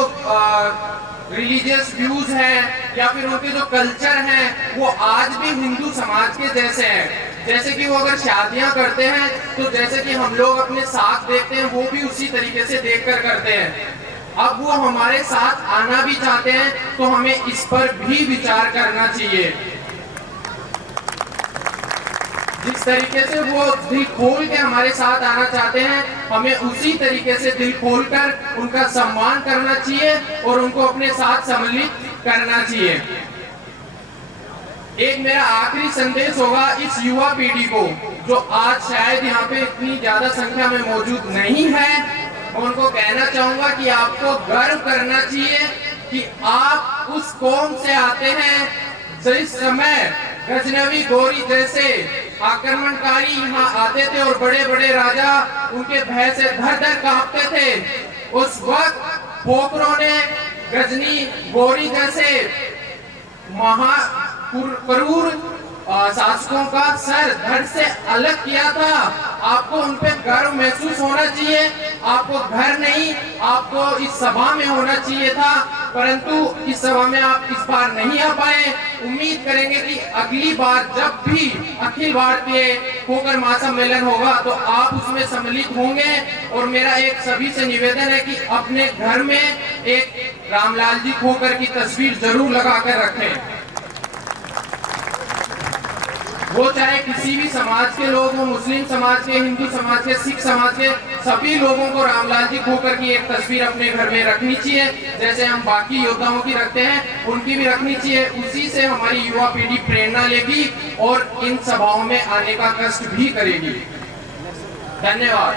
रिलीजियस व्यूज हैं या फिर उनके जो कल्चर हैं वो आज भी हिंदू समाज के जैसे हैं। जैसे कि वो अगर शादियां करते हैं तो जैसे कि हम लोग अपने साथ देखते हैं, वो भी उसी तरीके से देखकर करते हैं। अब वो हमारे साथ आना भी चाहते हैं, तो हमें इस पर भी विचार करना चाहिए। जिस तरीके से वो दिल खोल के हमारे साथ आना चाहते हैं, हमें उसी तरीके से दिल खोलकर उनका सम्मान करना चाहिए और उनको अपने साथ सम्मिलित करना चाहिए। एक मेरा आखिरी संदेश होगा इस युवा पीढ़ी को, जो आज शायद यहाँ पे इतनी ज्यादा संख्या में मौजूद नहीं है। उनको कहना चाहूंगा कि आपको गर्व करना चाहिए कि आप उस कौम से आते हैं जिस समय गजनवी गौरी जैसे आक्रमणकारी यहाँ आते थे और बड़े बड़े राजा उनके भय से धर धर कांपते थे। उस वक्त खोखरों ने गजनी गोरी जैसे क्रूर शासकों का सर धड़ से अलग किया था। आपको उन पे गर्व महसूस होना चाहिए। आपको घर नहीं, आपको इस सभा में होना चाहिए था, परंतु इस सभा में आप इस बार नहीं आ पाए। उम्मीद करेंगे कि अगली बार जब भी अखिल भारतीय खोखर महासम्मेलन होगा तो आप उसमें सम्मिलित होंगे। और मेरा एक सभी से निवेदन है कि अपने घर में एक रामलाल जी खोखर की तस्वीर जरूर लगा कर रखें। वो चाहे किसी भी समाज के लोग हो, मुस्लिम समाज के, हिंदू समाज के, सिख समाज के, सभी लोगों को रामलाल जी खोखर की एक तस्वीर अपने घर में रखनी चाहिए। जैसे हम बाकी योद्धाओं की रखते हैं, उनकी भी रखनी चाहिए। उसी से हमारी युवा पीढ़ी प्रेरणा लेगी और इन सभाओं में आने का कष्ट भी करेगी। धन्यवाद।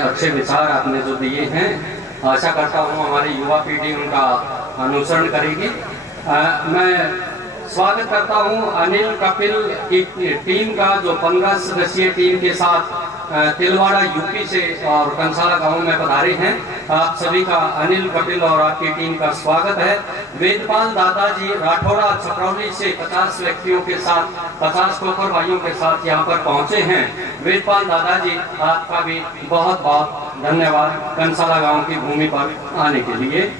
अच्छे विचार आपने जो दिए हैं, आशा करता हूँ हमारी युवा पीढ़ी उनका अनुसरण करेगी। मैं स्वागत करता हूं अनिल कपिल की टीम का, जो 15 सदस्यीय टीम के साथ तिलवाड़ा यूपी से और कंसाला गांव में पधारे हैं। आप सभी का, अनिल कपिल और आपकी टीम का स्वागत है। वेदपाल दादाजी राठौड़ा छपरौली से 50 व्यक्तियों के साथ, 50 खोखर भाइयों के साथ यहाँ पर पहुंचे हैं। वेदपाल दादाजी, आपका भी बहुत बहुत धन्यवाद कंसाला गाँव की भूमि पर आने के लिए।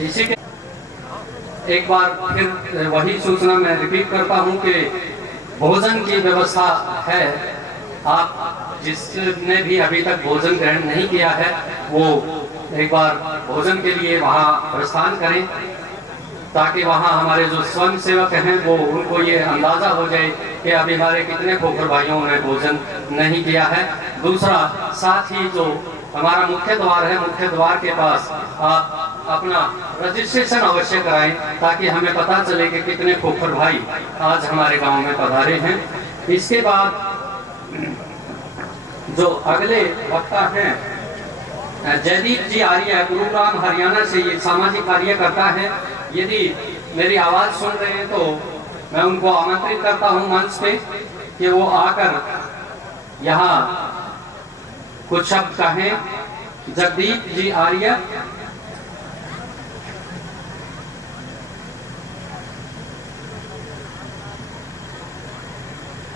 इसी के एक बार फिर वही सूचना मैं रिपीट करता हूं कि भोजन की व्यवस्था है। आप जिसने भी अभी तक भोजन ग्रहण नहीं किया है वो एक बार भोजन के लिए वहां प्रस्थान करें, ताकि वहां हमारे जो स्वयं सेवक हैं वो उनको ये अंदाजा हो जाए कि अभी हमारे कितने खोखर भाइयों ने भोजन नहीं किया है। दूसरा, साथ ही जो हमारा मुख्य द्वार है, मुख्य द्वार के पास आप अपना रजिस्ट्रेशन अवश्य कराएं, ताकि हमें पता चले कि कितने खोखर भाई आज हमारे गांव में पधारे हैं। इसके बाद जो अगले वक्ता हैं जयदीप जी आर्य, गुरुग्राम हरियाणा से, ये सामाजिक कार्य करता है। यदि मेरी आवाज़ सुन रहे हैं तो मैं उनको आमंत्रित करता हूं मंच पे कि वो आकर यहाँ कुछ शब्द कहें। जगदीप जी आर्य।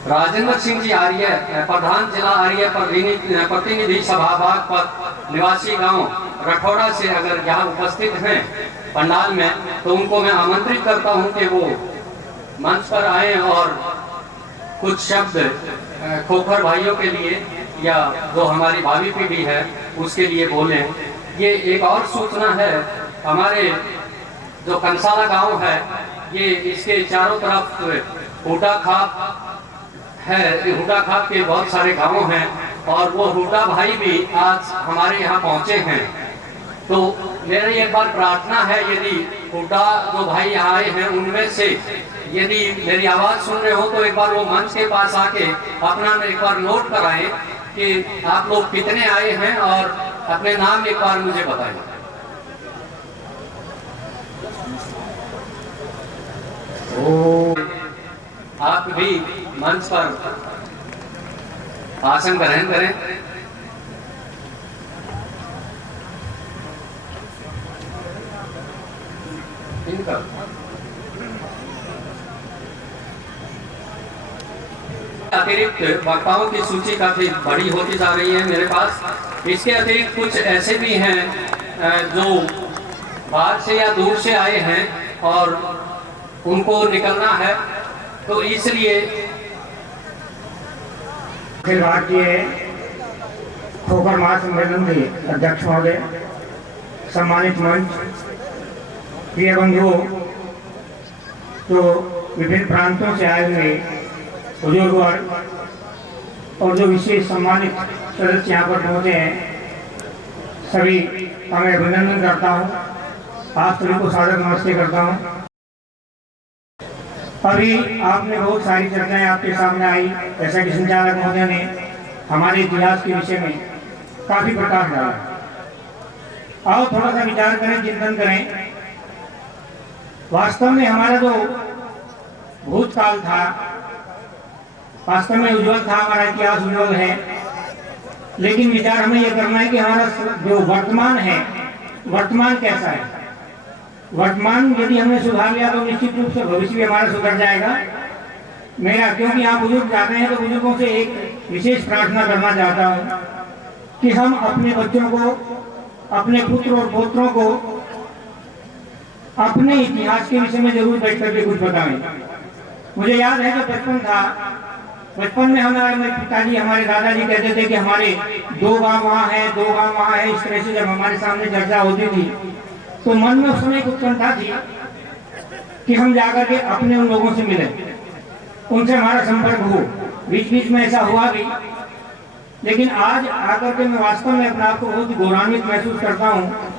राजेंद्र सिंह जी आर्य, प्रधान जिला आर्य प्रतिनिधि सभा बागपत निवासी गांव रठौड़ा से, अगर यहाँ उपस्थित हैं पंडाल में तो उनको मैं आमंत्रित करता हूं कि वो मंच पर आए और कुछ शब्द खोखर भाइयों के लिए या जो हमारी भावी पीढ़ी है उसके लिए बोलें। ये एक और सूचना है, हमारे जो कंसाला गांव है ये इसके चारों तरफ हुडा खाप है। हुडा खाप के बहुत सारे गांव हैं और वो हुडा भाई भी आज हमारे यहाँ पहुँचे हैं। तो मेरी एक बार प्रार्थना है, यदि हुडा जो भाई यहाँ आए हैं उनमें से यदि मेरी आवाज़ सुन रहे हो तो एक बार वो मंच के पास आके अपना एक बार नोट कराएं कि आप लोग कितने आए हैं और अपने नाम एक बार मुझे बताएं। आप भी मंच पर आसन ग्रहण करें। इनका अतिरिक्त वक्ताओं की सूची काफी बड़ी होती जा रही है मेरे पास। इसके अतिरिक्त कुछ ऐसे भी हैं जो बाहर से या दूर से आए हैं और उनको निकलना है, तो इसलिए अखिल भारतीय खोखर महासम्मेलन के अध्यक्ष महोदय, सम्मानित मंच, प्रिय बंधुओं, तो विभिन्न प्रांतों से आए हुए बुजुर्ग वर्ग और जो विशेष सम्मानित सदस्य यहाँ पर पहुँचे हैं, सभी का मैं अभिनंदन करता हूँ। आप सभी को सादर नमस्ते करता हूँ। अभी आपने बहुत सारी चर्चाएं आपके सामने आई, जैसा कि संचालक महोदय ने हमारे इतिहास के विषय में काफी प्रकाश डाला। आओ थोड़ा सा विचार करें, चिंतन करें। वास्तव में हमारा जो भूतकाल था, वास्तव में उज्जवल था, हमारा इतिहास उज्जवल है, लेकिन विचार हमें यह करना है कि हमारा जो वर्तमान है, वर्तमान कैसा है। वर्तमान यदि हमने सुधार लिया तो निश्चित रूप से भविष्य भी हमारा सुधर जाएगा। मेरा, क्योंकि यहाँ बुजुर्ग जाते हैं तो बुजुर्गों से एक विशेष प्रार्थना करना चाहता हूँ कि हम अपने बच्चों को, अपने पुत्र और पौत्रों को अपने इतिहास के विषय में जरूर बैठ करके कुछ बताएं। मुझे याद है जब बचपन था, बचपन में हमारे पिताजी, हमारे दादाजी कहते थे कि हमारे 2 गांव वहाँ है, 2 गांव वहाँ है। इस तरह से जब हमारे सामने चर्चा होती थी तो मन में उस समय एक उत्कंठा थी कि हम जाकर के अपने उन लोगों से मिलें, उनसे हमारा संपर्क हो। बीच बीच में ऐसा हुआ भी, लेकिन आज आकर के मैं वास्तव में अपने आप को बहुत गौरवान्वित महसूस करता हूँ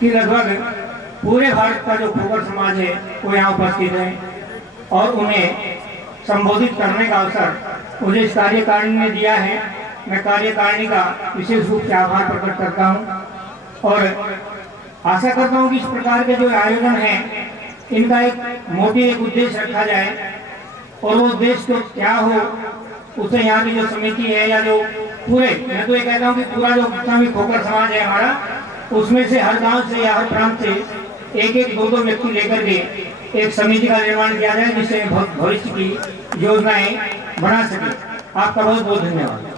कि लगभग पूरे भारत का जो खोकर समाज है वो यहाँ उपस्थित है और उन्हें संबोधित करने का अवसर मुझे इस कार्यकारिणी ने दिया है। मैं कार्यकारिणी का विशेष रूप से आभार प्रकट करता हूँ और आशा करता हूँ कि इस प्रकार के जो आयोजन हैं इनका एक मोटी एक उद्देश्य रखा जाए और वो उद्देश्य तो क्या हो उसे यहाँ की जो समिति है या जो पूरे, मैं तो ये कहता हूँ कि पूरा जो जितना भी खोकर समाज है हमारा, उसमें से हर गांव से या हर प्रांत से एक एक 2-2 व्यक्ति लेकर के एक समिति का निर्माण किया जाए जिससे भविष्य की योजनाएं बना सके। आपका बहुत बहुत धन्यवाद।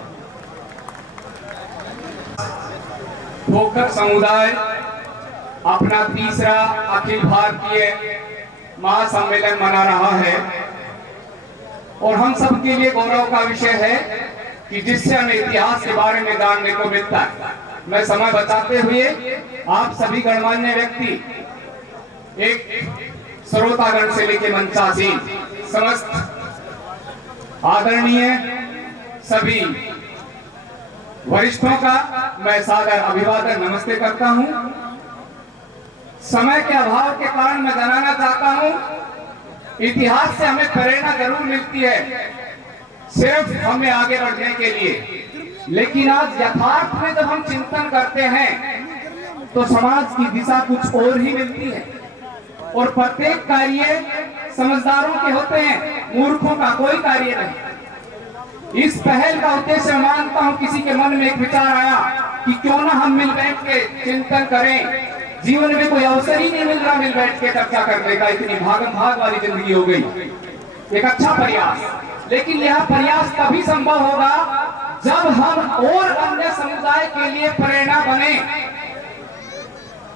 खोकर समुदाय अपना तीसरा अखिल भारतीय महासम्मेलन मना रहा है और हम सब के लिए गौरव का विषय है कि जिससे हमें इतिहास के बारे में जानने को मिलता है। मैं समय बचाते हुए आप सभी गणमान्य व्यक्ति, एक श्रोतागण से लेकर मंचासीन समस्त आदरणीय सभी वरिष्ठों का मैं सादर अभिवादन नमस्ते करता हूं। समय के अभाव के कारण मैं जनाना चाहता हूं, इतिहास से हमें प्रेरणा जरूर मिलती है सिर्फ हमें आगे बढ़ने के लिए, लेकिन आज यथार्थ में जब हम चिंतन करते हैं तो समाज की दिशा कुछ और ही मिलती है और प्रत्येक कार्य समझदारों के होते हैं, मूर्खों का कोई कार्य नहीं। इस पहल का उद्देश्य मानता हूं किसी के मन में एक विचार आया कि क्यों ना हम मिल बैठ के चिंतन करें। जीवन में कोई अवसर ही नहीं मिल रहा मिल बैठ के चर्चा करने का, इतनी भागम भाग वाली जिंदगी हो गई। एक अच्छा प्रयास, लेकिन यह प्रयास तभी संभव होगा जब हम और अन्य समुदाय के लिए प्रेरणा बने,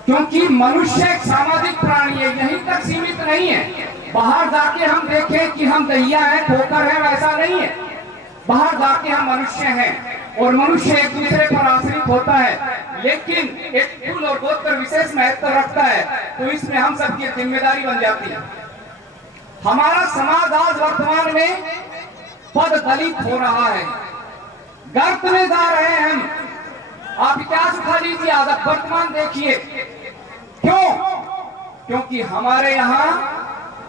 क्योंकि मनुष्य एक सामाजिक प्राणी है, यहीं तक सीमित नहीं है। बाहर जाके हम देखें कि हम दहिया है, खोकर है, वैसा नहीं है। बाहर जाके हम मनुष्य हैं और मनुष्य एक दूसरे पर आश्रित होता है, लेकिन एक कुल और गोत्र विशेष महत्व रखता है, तो इसमें हम सबकी जिम्मेदारी बन जाती है। हमारा समाज आज वर्तमान में पद दलित हो रहा है, गर्त में जा रहे हैं हम। आप इतिहास उठा लीजिए, आज वर्तमान देखिए। क्यों? क्योंकि हमारे यहाँ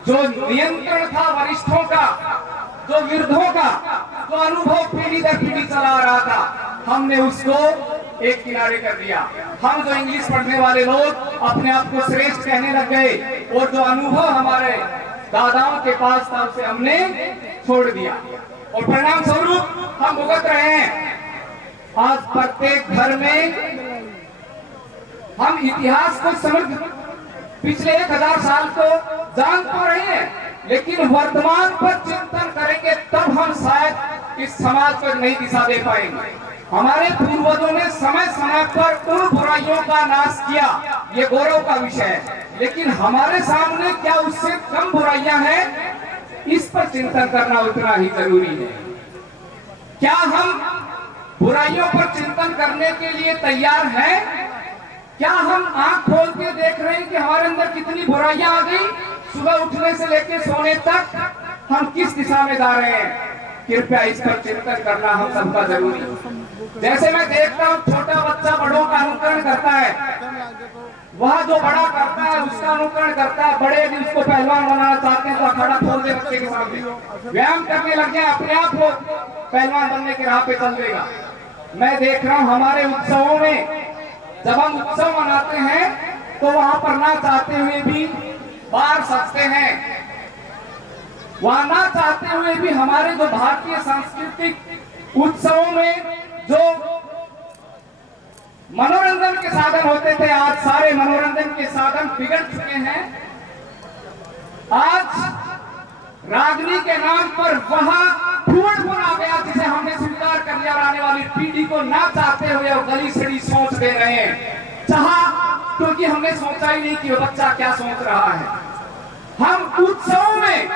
जो नियंत्रण था वरिष्ठों का, जो वृद्धों का, जो अनुभव पीढ़ी दर पीढ़ी चला रहा था, हमने उसको एक किनारे कर दिया। हम जो इंग्लिश पढ़ने वाले लोग अपने आप को श्रेष्ठ कहने लग गए और जो अनुभव हमारे दादाओं के पास था उसे हमने छोड़ दिया और परिणाम स्वरूप हम भुगत रहे हैं। आज प्रत्येक घर में हम इतिहास को समझ पिछले 1000 साल को जान तो रहे हैं, लेकिन वर्तमान पर चिंतन करेंगे तब हम शायद इस समाज को नई दिशा दे पाएंगे। हमारे पूर्वजों ने समय समय पर उन बुराइयों का नाश किया, ये गौरव का विषय है, लेकिन हमारे सामने क्या उससे कम बुराइयां हैं, इस पर चिंतन करना उतना ही जरूरी है। क्या हम बुराइयों पर चिंतन करने के लिए तैयार हैं? क्या हम आंख खोल के देख रहे हैं कि हमारे अंदर कितनी बुराइयां आ गई? सुबह उठने से लेकर सोने तक हम किस दिशा में जा रहे हैं? कृपया इस पर चिंतन करना हम सबका जरूरी है। जैसे मैं देखता हूँ छोटा बच्चा बड़ों का अनुकरण करता है, वह जो बड़ा करता है उसका अनुकरण करता है। बड़े यदि उसको पहलवान बनाना चाहते हैं तो अखाड़ा खोल दे बच्चे के सामने, व्यायाम करने लग जाए, अपने आप वो पहलवान बनने की राह पे चल देगा। मैं देख रहा हूँ हमारे उत्सवों में जब हम उत्सव मनाते हैं तो वहां पर ना चाहते हुए भी बाहर सजते हैं, वहां ना चाहते हुए भी हमारे जो भारतीय सांस्कृतिक उत्सवों में जो मनोरंजन के साधन होते थे, आज सारे मनोरंजन के साधन बिगड़ चुके हैं। आज राजनीति के नाम पर वहां फूट आ गया, जिसे हमने स्वीकार कर लिया और आने वाली पीढ़ी को ना चाहते हुए और गली सड़ी सोच दे रहे हैं। क्योंकि हमने सोचा ही नहीं कि वो बच्चा क्या सोच रहा है। हम उत्सवों में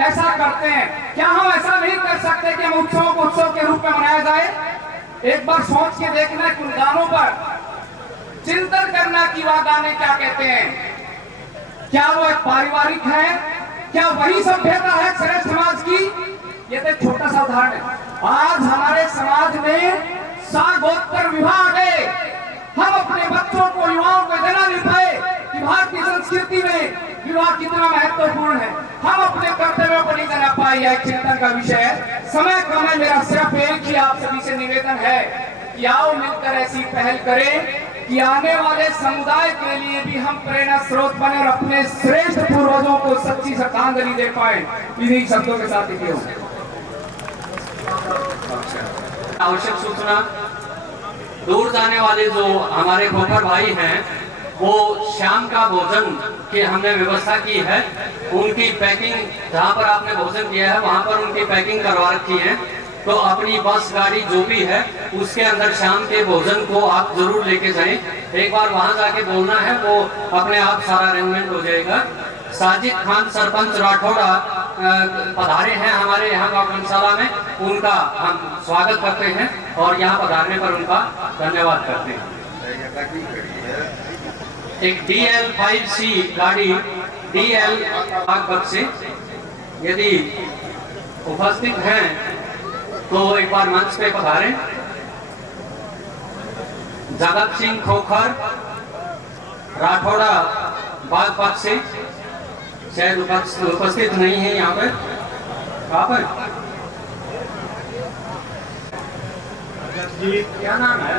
ऐसा करते हैं, क्या हम ऐसा नहीं कर सकते कि हम उत्सवों को उत्सव के रूप में मनाया जाए? एक बार सोच के देखना कि उन गानों पर चिंतन करना कि वह गाने क्या कहते हैं। क्या वो एक पारिवारिक है? क्या वही सभ्यता है श्रेष्ठ समाज की? ये तो छोटा सा उदाहरण है। आज हमारे समाज में सागोत्तर विवाह आ गए। हम अपने बच्चों को, युवाओं को जना नहीं पाए कि भारतीय संस्कृति में विवाह कितना महत्वपूर्ण है। हम अपने कर्तव्यों को नहीं जना पाए। यह चिंतन का विषय है। समय कम है, मेरा सिर्फ एक ही आप सभी से निवेदन है कि आओ मिलकर ऐसी पहल करें कि आने वाले समुदाय के लिए भी हम प्रेरणा स्रोत बने और अपने श्रेष्ठ पूर्वजों को सच्ची श्रद्धांजलि दे पाए। इन्हीं शब्दों के साथ ही आवश्यक सूचना, दूर जाने वाले जो हमारे खोखर भाई हैं, वो शाम का भोजन की हमने व्यवस्था की है। उनकी पैकिंग, जहाँ पर आपने भोजन किया है वहाँ पर उनकी पैकिंग करवा रखी है। तो अपनी बस गाड़ी जो भी है उसके अंदर शाम के भोजन को आप जरूर लेके जाएं। एक बार वहाँ जाके बोलना है, वो अपने आप सारा अरेंजमेंट हो जाएगा। साजिद खान सरपंच राठौड़ा पधारे हैं हमारे यहाँ गाँव कंसाला में, उनका हम स्वागत करते हैं और यहाँ पधारने पर उनका धन्यवाद करते हैं। एक DL5C गाड़ी DL बागपत से यदि उपस्थित हैं तो एक बार मंच पे पधारें। जगत सिंह खोखर राठौड़ा बागपत से शायद उपस्थित नहीं है यहाँ पे। कहाँ पर जी क्या नाम है?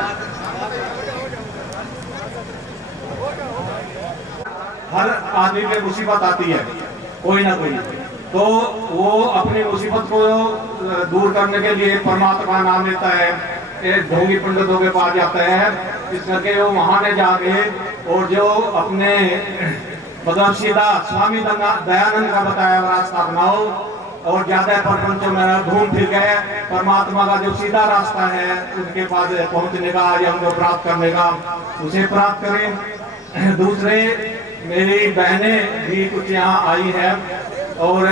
हर आदमी में मुसीबत आती है कोई ना कोई, तो वो अपनी मुसीबत को दूर करने के लिए परमात्मा नाम लेता है, एक ढोंगी पंडितों के पास जाता है। इस करके वो वहां ने जाके और जो अपने मतलब सीधा स्वामी दयानंद का बताया रास्ता अपनाओ और ज्यादा प्रपंचों में घूम फिर गए। परमात्मा का जो सीधा रास्ता है उनके पास पहुंचने का या उनको प्राप्त करने का, उसे प्राप्त करें। दूसरे मेरी बहनें भी कुछ यहाँ आई है और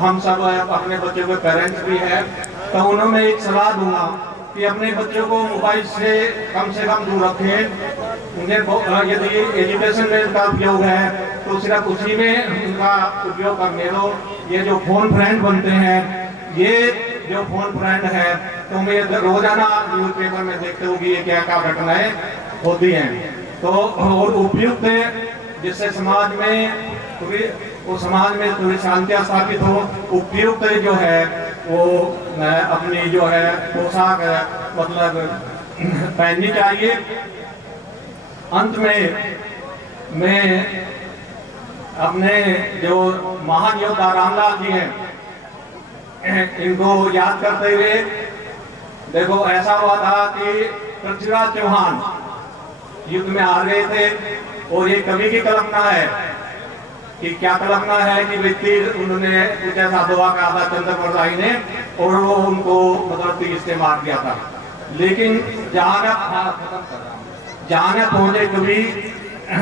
हम सब अपने बच्चों के पेरेंट्स भी हैं, तो उन्होंने एक सलाह दूंगा कि अपने बच्चों को मोबाइल से कम दूर रखें। उन्हें यदि एजुकेशन में इनका उपयोग है तो सिर्फ उसी में उनका उपयोग करने दो। ये जो फोन फ्रेंड बनते हैं, ये जो फोन फ्रेंड है, तो मैं रोजाना न्यूज़पेपर में देखते हूँ कि ये क्या क्या घटनाएं होती हैं। तो और उपयुक्त जिससे समाज में थोड़ी शांति स्थापित हो, उपयुक्त जो है वो अपनी जो है पोशाक मतलब पहननी चाहिए। अंत में मैं अपने जो महान योद्धा रामलाल जी हैं इनको याद करते हुए, देखो ऐसा हुआ था कि पृथ्वीराज चौहान युद्ध में हार गए थे और ये कवि की कल्पना है कि क्या कल्पना है कि व्यक्ति उन्होंने कुछ ऐसा दुआ कहा था चंद्रप्रसाद ने और वो उनको मतलब तीर से मार दिया था। लेकिन जहाँ न पहुंचे कभी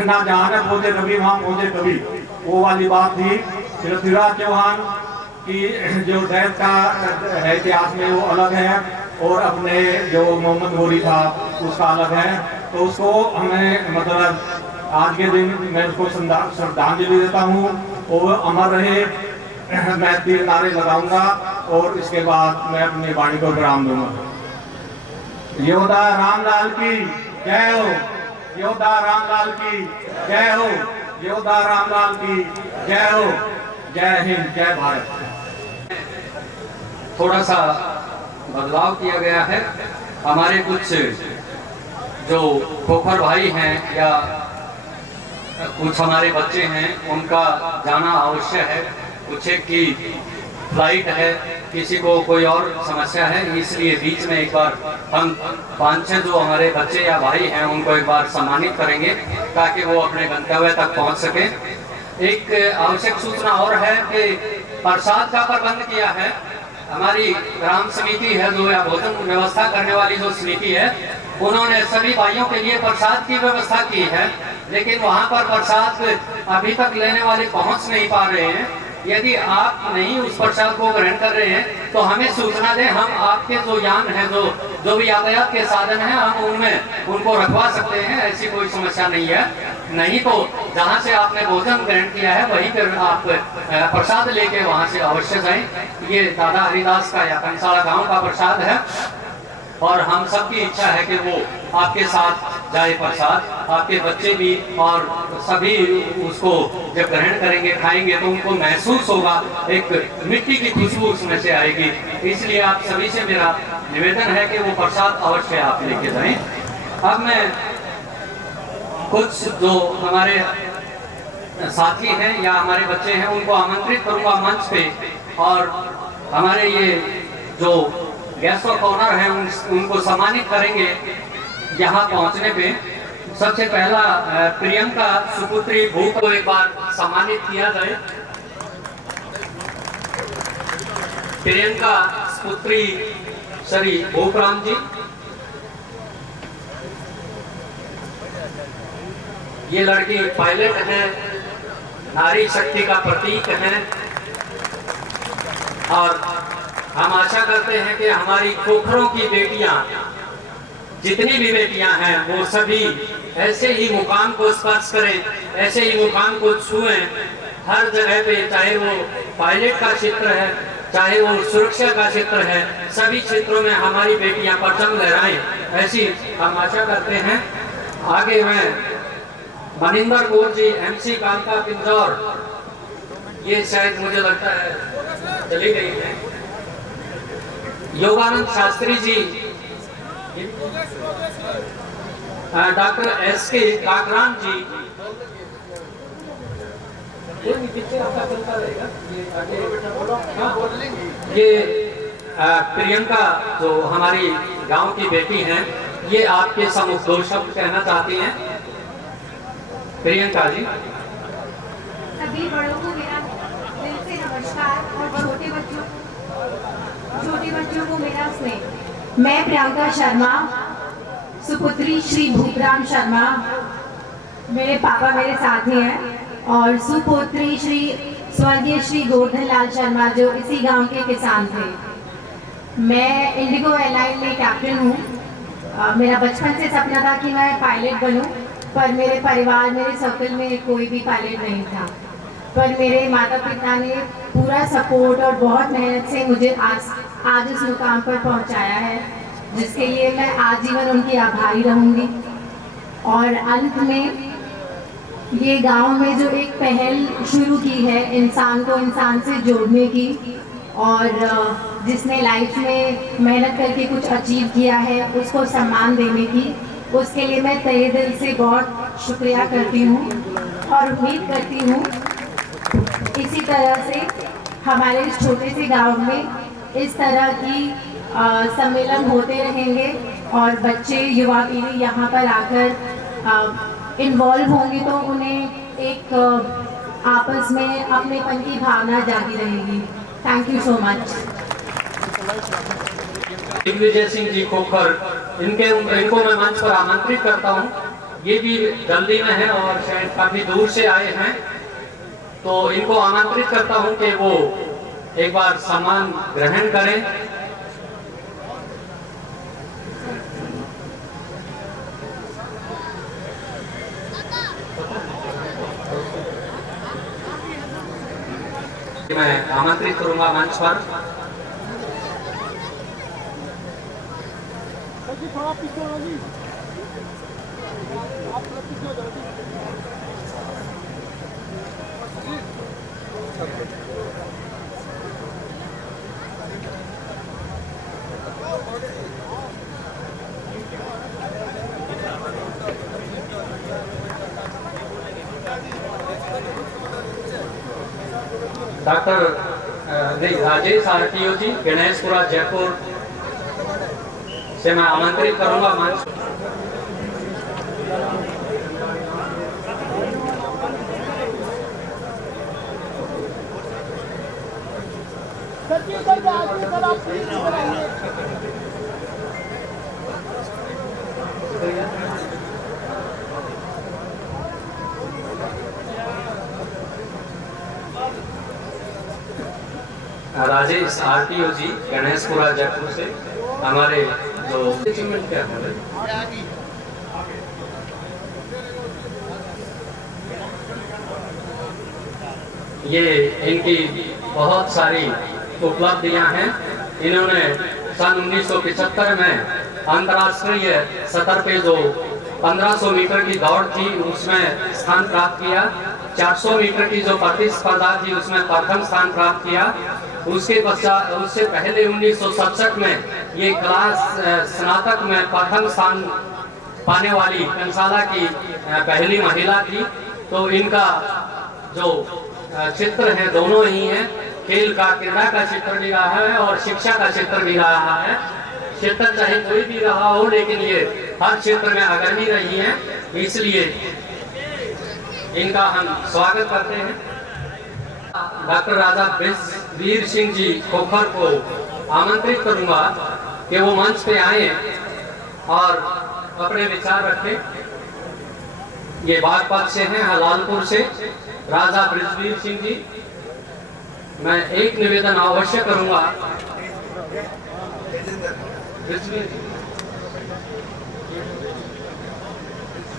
ना, जहाँ न पहुंचे कभी वहां पहुंचे कभी, वो वाली बात थी। पृथ्वीराज चौहान की जो दैत का है इतिहास में वो अलग है और अपने जो मोहम्मद गोरी था उसका अलग है। तो उसको हमें मतलब आज के दिन मैं उसको श्रद्धांजलि देता हूँ और अमर रहे। मैं 3 नारे लगाऊंगा और इसके बाद मैं अपनी वाणी को विराम दूंगा। योद्धा रामलाल की जय हो, योद्धा रामलाल की जय हो, योद्धा रामलाल की जय हो। जय हिंद, जय भारत। थोड़ा सा बदलाव किया गया है। हमारे कुछ जो खोखर भाई हैं या कुछ हमारे बच्चे हैं, उनका जाना आवश्यक है। कुछ एक की फ्लाइट है, किसी को कोई और समस्या है, इसलिए बीच में एक बार हम 5-6 जो हमारे बच्चे या भाई हैं उनको एक बार सम्मानित करेंगे ताकि वो अपने गंतव्य तक पहुंच सके। एक आवश्यक सूचना और है कि प्रसाद का प्रबंध किया है हमारी ग्राम समिति है जो या भोजन व्यवस्था करने वाली जो समिति है, उन्होंने सभी भाइयों के लिए प्रसाद की व्यवस्था की है, लेकिन वहां पर प्रसाद अभी तक लेने वाले पहुंच नहीं पा रहे हैं। यदि आप नहीं उस प्रसाद को ग्रहण कर रहे हैं तो हमें सूचना दें, हम आपके जो यान है जो भी यातायात के साधन हैं हम उनमें उनको रखवा सकते हैं, ऐसी कोई समस्या नहीं है। नहीं तो जहां से आपने भोजन ग्रहण किया है वहीं पर आप प्रसाद लेके वहां से अवश्य जाएं। ये दादा हरिदास का या कंसाला गांव का प्रसाद है और हम सबकी इच्छा है कि वो आपके साथ जाए प्रसाद, आपके बच्चे भी और सभी उसको जब ग्रहण करेंगे खाएंगे तो उनको महसूस होगा, एक मिट्टी की खुशबू उसमें से आएगी। इसलिए आप सभी से मेरा निवेदन है कि वो प्रसाद अवश्य आप लेके जाएं। अब मैं कुछ जो हमारे साथी हैं या हमारे बच्चे हैं उनको आमंत्रित करूंगा मंच पे, और हमारे ये जो गेस्ट ऑफ ऑनर हैं उनको सम्मानित करेंगे यहाँ पहुँचने पे। सबसे पहला प्रियंका सुपुत्री भूप को एक बार सम्मानित किया जाए। प्रियंका सुपुत्री श्री भूपराम जी, ये लड़की पायलट है, नारी शक्ति का प्रतीक है और हम आशा करते हैं कि हमारी खोखरों की बेटियां, जितनी भी बेटियां हैं वो सभी ऐसे ही मुकाम को स्पर्श करें, ऐसे ही मुकाम को छुएं हर जगह पे, चाहे वो पायलट का क्षेत्र है, चाहे वो सुरक्षा का क्षेत्र है, सभी क्षेत्रों में हमारी बेटियां परचम लहराएं, ऐसी हम आशा करते हैं। आगे मैं मनिंदर कौर जी, MC कालका पिंजौर, ये शायद मुझे लगता है चली गई है। योगानंद शास्त्री जी, डॉक्टर SK काकरान जी, ये प्रियंका जो हमारी गांव की बेटी हैं, ये आपके सम्मुख 2 शब्द कहना चाहती हैं। प्रियंका जी। सभी बड़ों को मेरा दिल से नमस्कार और छोटे बच्चों को मेरा स्नेह। मैं प्रियंका शर्मा, सुपुत्री श्री भूपराम शर्मा, मेरे पापा मेरे साथ ही हैं, और सुपुत्री श्री स्वर्गीय श्री गोवर्धन लाल शर्मा जो इसी गांव के किसान थे। मैं इंडिगो एयरलाइन में कैप्टन हूँ। मेरा बचपन से सपना था कि मैं पायलट बनूं, पर मेरे परिवार, मेरे सर्कल में कोई भी पायलट नहीं था। पर मेरे माता पिता ने पूरा सपोर्ट और बहुत मेहनत से मुझे आज इस मुकाम पर पहुंचाया है, जिसके लिए मैं आजीवन उनकी आभारी रहूंगी। और अंत में ये गांव में जो एक पहल शुरू की है इंसान को इंसान से जोड़ने की, और जिसने लाइफ में मेहनत करके कुछ अचीव किया है उसको सम्मान देने की, उसके लिए मैं तहे दिल से बहुत शुक्रिया करती हूँ और उम्मीद करती हूँ इसी तरह से हमारे इस छोटे से गांव में इस तरह की सम्मेलन होते रहेंगे और बच्चे, युवा पीढ़ी यहाँ पर आकर इन्वॉल्व होंगे तो उन्हें एक आपस में अपनेपन की भावना जागी रहेगी। Thank you so much. Digvijay Singh ji Khokhar, इनको मैं मंच पर आमंत्रित करता हूँ। ये भी जल्दी में है और शायद काफी दूर से आए हैं, तो इनको आमंत्रित करता हूँ कि वो एक बार सम्मान ग्रहण करें। मैं आमंत्रित करूंगा मंच पर। राजेश आरटीओ जी गणेशपुरा जयपुर से मैं आमंत्रित करूंगा मंच। राजेश आरटीओ जी गणेशपुरा जयपुर से हमारे जो अचीवमेंट क्या है, ये इनकी बहुत सारी उपलब्धियां हैं। इन्होंने सन 1975 में अंतर्राष्ट्रीय सतह पे जो 1500 मीटर की दौड़ थी उसमें स्थान प्राप्त किया। 400 मीटर की जो प्रतिस्पर्धा थी उसमें प्रथम स्थान प्राप्त किया। उसके पश्चात उससे पहले 1967 में ये क्लास स्नातक में प्रथम स्थान पाने वाली कंसाला की पहली महिला थी। तो इनका जो चित्र है दोनों ही हैं, खेल का क्रीड़ा का चित्र भी रहा है और शिक्षा का चित्र भी रहा है। क्षेत्र चाहे कोई भी रहा हो लेकिन ये हर क्षेत्र में अग्रणी रही हैं, इसलिए इनका हम स्वागत करते हैं। डॉक्टर राजा वीर सिंह जी खोखर को आमंत्रित करूंगा कि वो मंच पे आए और अपने विचार रखें। ये बागपत से हैं, हलालपुर से राजा बृजवीर सिंह जी। मैं एक निवेदन अवश्य करूंगा।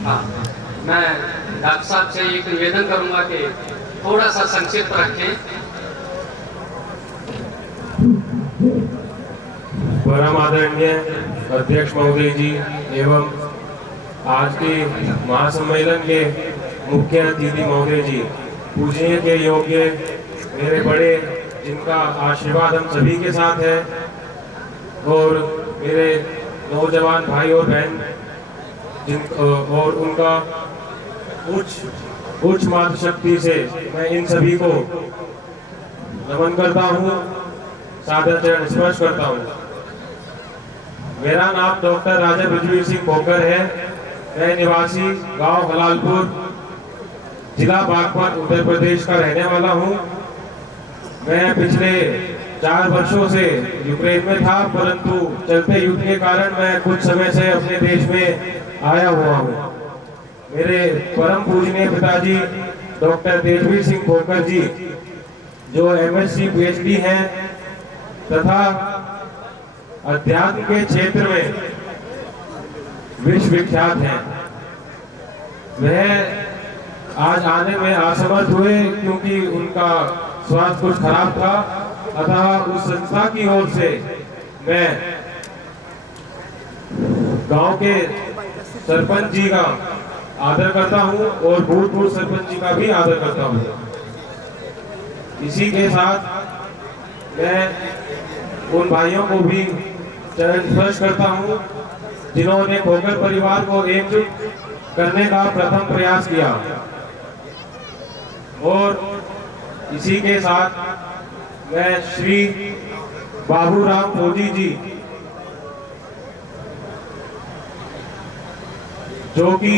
हाँ, मैं डॉक्टर साहब से एक निवेदन करूंगा कि थोड़ा सा संक्षिप्त रखें। परम आदरणीय अध्यक्ष महोदय जी एवं आज के महासम्मेलन के मुख्य अतिथि महोदय जी, पूजनीय के योग्य मेरे बड़े जिनका आशीर्वाद हम सभी के साथ है, और मेरे नौजवान भाई और बहन और उनका उच्च मातृशक्ति से मैं इन सभी को नमन करता हूँ, सादर चरण स्पर्श करता हूँ। मेरा नाम डॉक्टर राजा बृजवीर सिंह खोखर है। मैं निवासी गांव हलालपुर, जिला बागपत, उत्तर प्रदेश का रहने वाला हूं। मैं पिछले 4 वर्षों से यूक्रेन में था, परंतु चलते युद्ध के कारण मैं कुछ समय से अपने देश में आया हुआ हूं। मेरे परम पूजनीय पिताजी डॉक्टर तेजवीर सिंह खोखर जी, जो MSc PhD हैं तथा अध्यात्म के क्षेत्र में विश्व विख्यात हैं, वह आज आने में असमर्थ हुए क्योंकि उनका स्वास्थ्य कुछ खराब था। अतः उस संस्था की ओर से मैं गांव के सरपंच जी का आदर करता हूं और भूतपूर्व सरपंच जी का भी आदर करता हूं। इसी के साथ मैं उन भाइयों को भी चरण स्पर्श करता हूं जिन्होंने खोखर परिवार को एकजुट करने का प्रथम प्रयास किया। और इसी के साथ मैं श्री बाबूराम फौजी जी, जो कि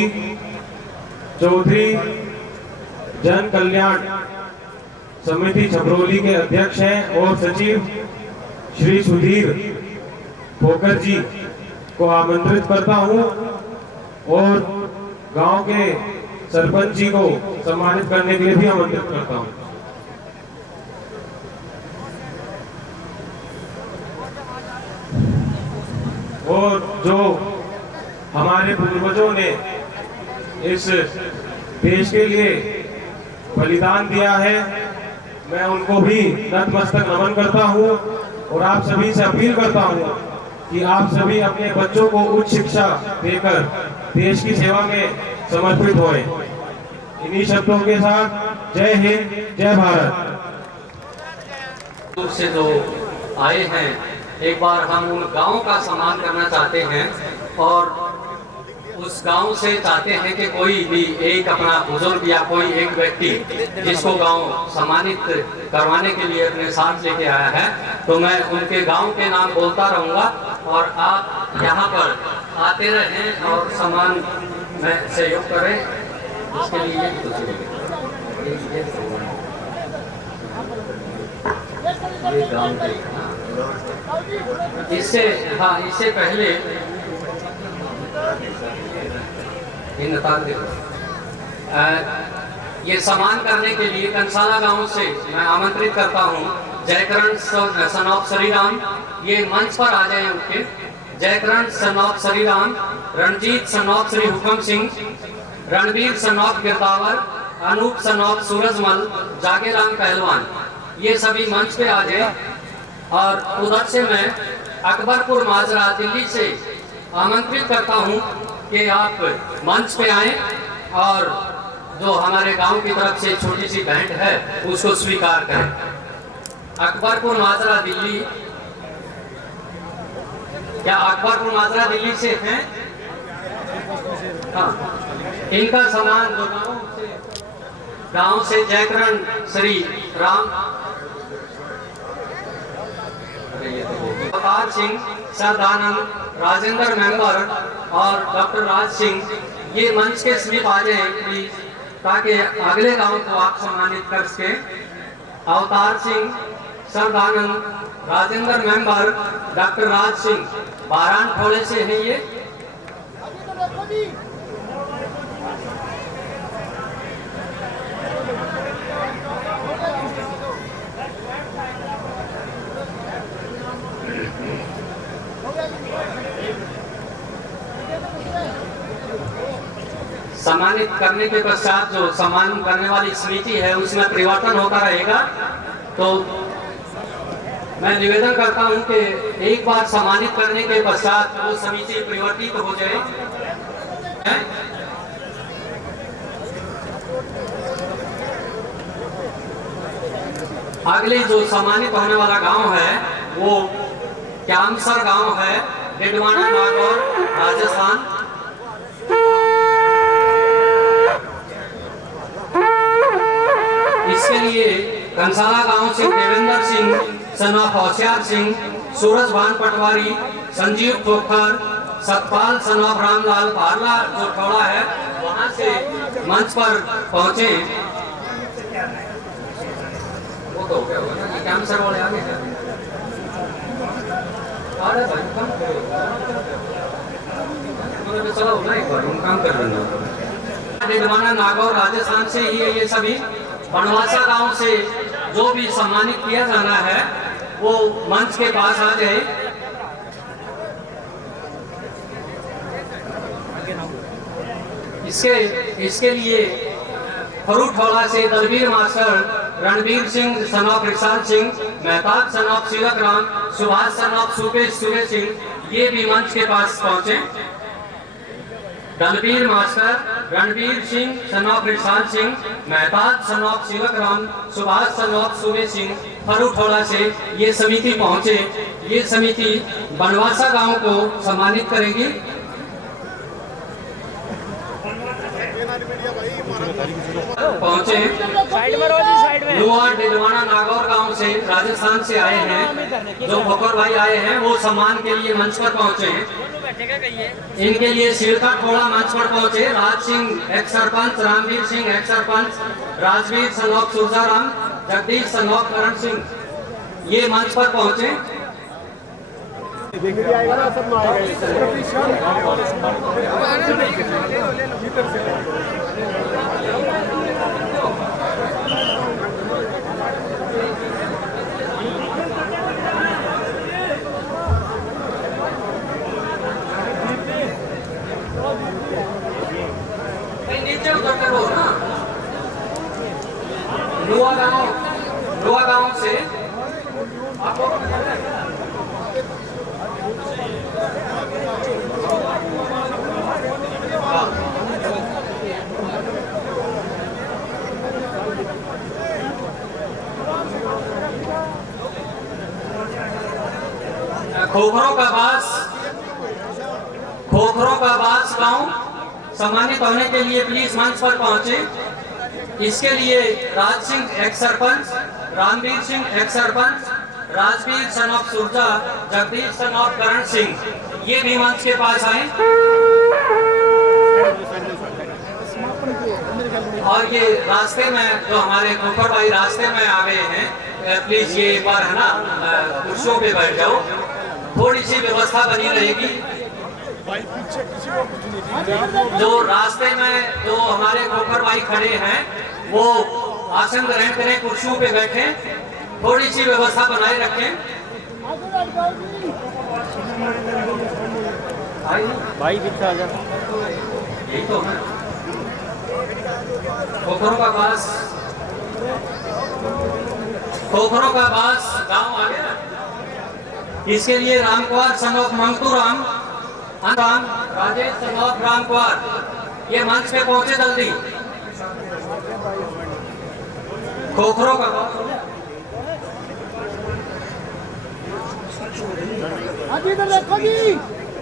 चौधरी जन कल्याण समिति छपरोली के अध्यक्ष हैं, और सचिव श्री सुधीर खोखर जी को आमंत्रित करता हूं, और गांव के सरपंच जी को सम्मानित करने के लिए भी आमंत्रित करता हूं। और जो हमारे पूर्वजों ने इस देश के लिए बलिदान दिया है, मैं उनको भी नतमस्तक नमन करता हूं, और आप सभी से अपील करता हूं कि आप सभी अपने बच्चों को उच्च शिक्षा देकर देश की सेवा में समर्पित होए। इन्हीं शब्दों के साथ जय हिंद, जय भारत। दूर से जो आए हैं, एक बार हम उन गांव का सम्मान करना चाहते हैं और उस गांव से चाहते हैं कि कोई भी एक अपना बुजुर्ग या कोई एक व्यक्ति जिसको गांव सम्मानित करवाने के लिए अपने साथ लेके आया है, तो मैं उनके गांव के नाम बोलता रहूंगा और आप यहाँ पर आते रहें और सम्मान में सहयोग करें। इसके लिए ये गांव इससे पहले ये सम्मान करने के लिए कंसाला गांव से मैं आमंत्रित करता हूं जयकरण सन ऑफ श्रीराम। ये मंच पर आ जाए उनके। Jaikaran son of Shriram, Ranjeet son of Shri Hukam Singh, Ranveer son of Girdawar, Anoop son of Surajmal, Jageram पहलवान, ये सभी मंच पे आ जाए। और उधर से मैं अकबरपुर माजरा दिल्ली से आमंत्रित करता हूं कि आप मंच पे आए और जो हमारे गांव की तरफ से छोटी सी भेंट है उसको स्वीकार करें। अकबरपुर माजरा दिल्ली, क्या अकबरपुर माजरा दिल्ली से हैं? हाँ, इनका सम्मान जो गांव से जयकरण श्री राम अवतार सिंह, सरदानंद, राजेंद्र मेंबर और डॉक्टर राज सिंह, ये मंच के स्लिप आ जाए प्लीज, ताकि अगले गांव को आप सम्मानित कर सके। अवतार सिंह, सरदानंद, राजेंद्र मेंबर, डॉक्टर राज सिंह, बारान ठोले से है ये। सम्मानित करने के पश्चात जो सम्मान करने वाली समिति है उसमें परिवर्तन होता रहेगा। तो मैं निवेदन करता हूं कि एक बार सम्मानित करने के पश्चात वो समिति परिवर्तित हो जाए। अगले जो सम्मानित होने वाला गांव है वो क्यामसर गांव है, डिडवाना नागौर, राजस्थान। इसके लिए कंसाला गांव से Devendra Singh son of Hoshiyar Singh, Surajbhan Patwari, Sanjeev Khokhar, Satpal son of Ramlal पारला जो थोड़ा है वहां से मंच पर पहुंचे। वो तो क्या हुआ ना, क्या सर वाले आगे चलो ना एक बार हम काम कर रहे हैं। डिडवाना नागौर राजस्थान से ही है ये सभी। बनवासा गांव से जो भी सम्मानित किया जाना है वो मंच के पास आ जाए। इसके लिए फरूटवाला से Dalveer master, Ranveer Singh son of Risal Singh, Mehtab son of Sirak Ram, Subhash son of Sukesh Singh, ये भी मंच के पास पहुंचे। Dalveer master, Ranveer Singh son of Risal Singh, Mehtab son of Sirak Ram, Subhash son of Sukesh Singh, Farootwala से ये समिति पहुंचे। ये समिति बनवासा गांव को सम्मानित करेगी। पहुंचे नुआ डिडवाना नागौर गांव से राजस्थान से आए हैं, जो भोकर भाई आए हैं वो सम्मान के लिए मंच पर पहुंचे हैं। इनके लिए सिरका थोड़ा मंच पर पहुंचे। Raj Singh ex sarpanch, Ramveer Singh ex sarpanch, Rajveer son of Surjaram, Jagdish son of Karan Singh, ये मंच पर पहुंचे। नीचे उतरकर हो ना। नुआ गांव से आपको खोखरों का बास गांव सम्मानित होने के लिए प्लीज मंच पर पहुंचे। इसके लिए Raj Singh ex sarpanch, Ramveer Singh ex sarpanch, Rajveer son of Surja, Jagdish son of Karan Singh, ये भी मंच के पास आए। और ये रास्ते में जो हमारे खोखर भाई रास्ते में आ गए हैं, प्लीज ये एक बार है ना कुर्सियों पे बैठ जाओ, थोड़ी सी व्यवस्था बनी रहेगी। जो रास्ते में जो हमारे खोखर भाई खड़े हैं वो आसन ग्रहण करें, कुर्सियों पे बैठें, थोड़ी सी व्यवस्था बनाए रखें। भाई पीछे आ जा। यही तो है खोखरों का बास गांव आ गया। इसके लिए Ramkumar son of Mangtu Ram, Rajesh son of Ramkumar, ये मंच पे पहुंचे जल्दी। खोखरों का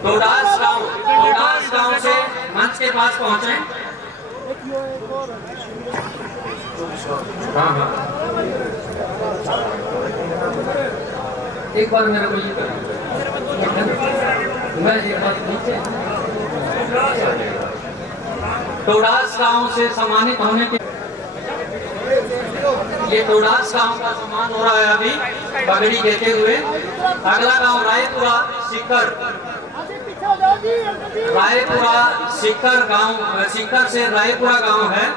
टोडास गांव से मंच के पास पहुंचे। हाँ एक बार मेरे को ये मैं एक बार नीचे टोडास गांव से सम्मानित होने के ये टोडास गांव का सम्मान हो रहा है अभी पगड़ी देते हुए। अगला गांव रायपुरा सीकर, रायपुरा सीकर गांव, सीकर से रायपुरा गांव है।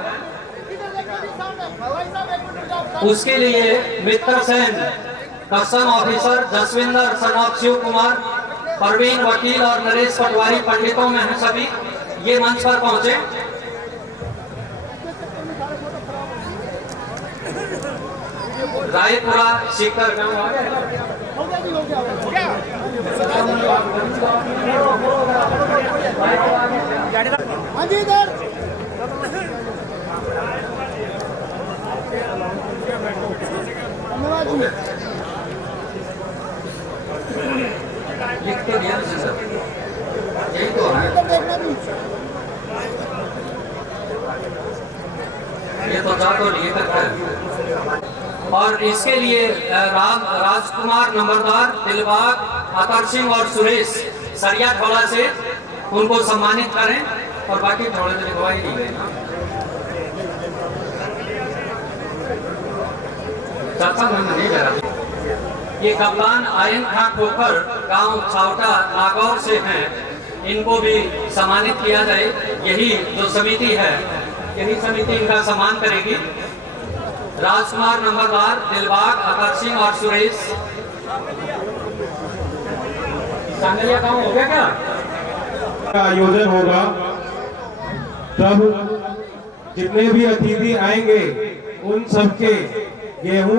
उसके लिए Mitra Sen custom officer, Jaswinder son of Shiv Kumar, Parveen वकील और नरेश पटवारी पंडितों में है सभी, ये मंच पर पहुंचे। रायपुरा सीकर गांव आ गया। लिख के दिया सर, यही तो है। ये तो जा तो लिए करता है। और इसके लिए राजकुमार नंबरदार, दिलबाग, अतर सिंह और सुरेश सरिया थोड़ा से उनको सम्मानित करें। और बाकी थोड़े से लिखवाई दी गई ना चाचा मैं नहीं करा। ये कप्तान आयन खां खोखर गांव छावटा नागौर से हैं, इनको भी सम्मानित किया जाए। यही जो समिति है, यही समिति इनका सम्मान करेगी। राजकुमार नंबरदार, दिलबाग, अतर सिंह और सुरेश। सांगलिया गांव हो गया क्या? आयोजन होगा तब जितने भी अतिथि आएंगे उन सबके गेहूं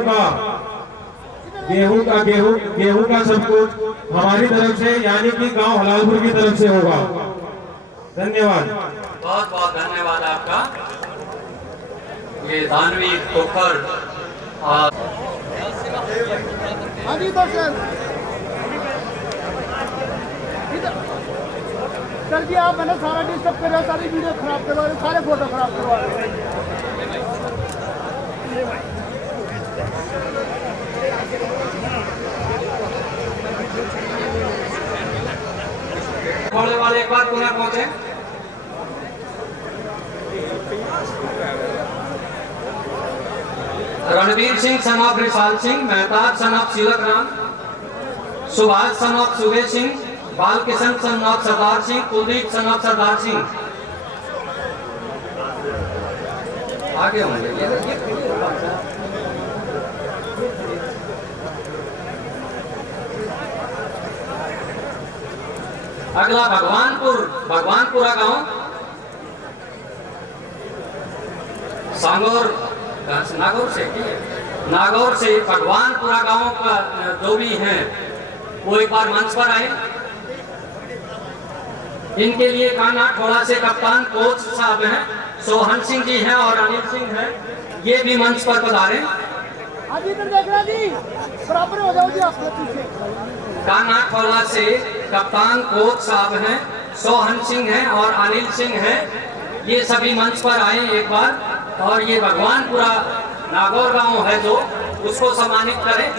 का सब कुछ हमारी तरफ से यानी कि गांव हलालपुर की तरफ से होगा। धन्यवाद। बहुत बहुत धन्यवाद आपका। ये दानवी खोखर सर जी आप मैंने सारा डिस्टर्ब कर रहे, सारी वीडियो खराब करवा रहे, सारे फोटो खराब करवा रहे। थोड़े वाले एक बार पुनः पहुंचे। Ranveer Singh son of Risal Singh, Mehtab son of Shilak Ram, Subhash son of Sube Singh, Balkishan son of Sardar Singh, Kuldeep son of Sardar Singh. आगे होंगे अगला भगवानपुरा गांव, नागौर से भगवानपुरा गांव का जो भी हैं वो एक बार मंच पर आए। इनके लिए कान्हा ठोड़ा से कप्तान कोच साहब हैं, सोहन सिंह जी हैं और अनिल सिंह हैं, ये भी मंच पर पधारे। बराबर हो जाओ जी आप पीछे। कान्हा ठोड़ा से कप्तान कोच साहब हैं, सोहन सिंह हैं और अनिल सिंह हैं, ये सभी मंच पर आए एक बार और ये भगवानपुरा नागौर गांव है जो उसको सम्मानित करें।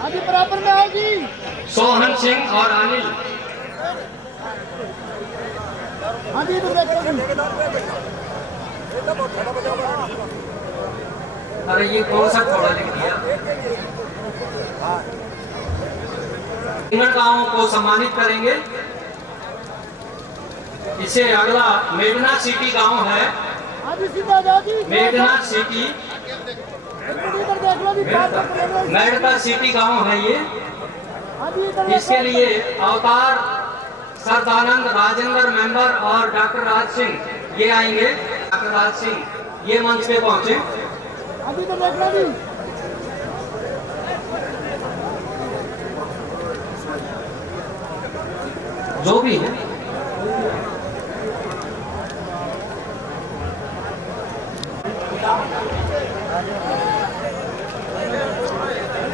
हाँ जी, बराबर में आओ जी। सोहन सिंह और अनिल। हाँ जी, इधर देखो जी। अरे ये कौन सा थोड़ा लिख दिया। इन गांवों को सम्मानित करेंगे। इसे अगला मेघना सिटी गांव है। हाँ जी, सीधा जाओ जी। मेघना सिटी, इधर देख लो जी, बात कर रहे हो। मेघना सिटी गांव है ये। हाँ जी, इधर इसके लिए अवतार सरदानंद राजेंद्र मेंबर और डॉक्टर राज सिंह ये आएंगे। डॉक्टर राज सिंह ये मंच पे पहुंचे। हाँ जी, इधर देख लो जी। जो भी है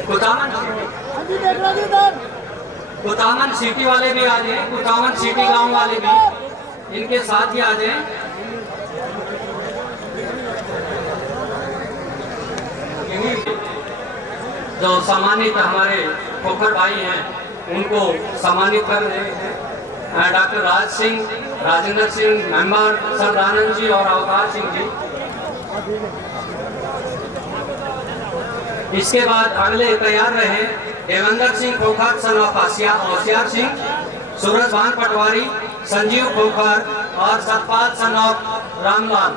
कुतामन, हाँ जी, देख लो जी इधर। कुतामन सिटी वाले भी आ जाए। कुतामन सिटी गांव वाले भी इनके साथ ही आ जाए। जो सम्मानित हमारे खोखर भाई हैं उनको सम्मानित कर रहे हैं। डॉक्टर राज सिंह, राजेंद्र सिंह मेंबर, सरदानंद जी और अवतार सिंह जी। इसके बाद अगले तैयार रहे देवेंद्र सिंह खोखर सन ऑफ होशियार सिंह, सूरज भान पटवारी, संजीव खोखर और सतपाल सन ऑफ रामलाल।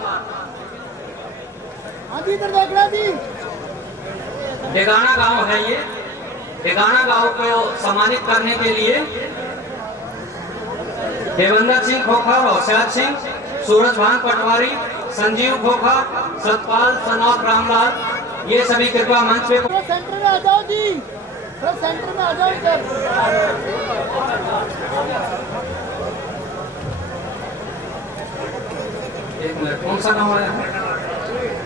हाँ जी, इधर देख लो जी। डेगाना गांव है ये। डेगाना गांव को सम्मानित करने के लिए देवेंद्र सिंह खोखर, होशियार सिंह, सूरज भान पटवारी, संजीव खोखर, सतपाल सन ऑफ रामलाल ये सभी कृपया मंच पे। थोड़ा सेंटर में आ जाओ जी, थोड़ा सेंटर में आ जाओ इधर। एक मिनट, कौन सा गांव है?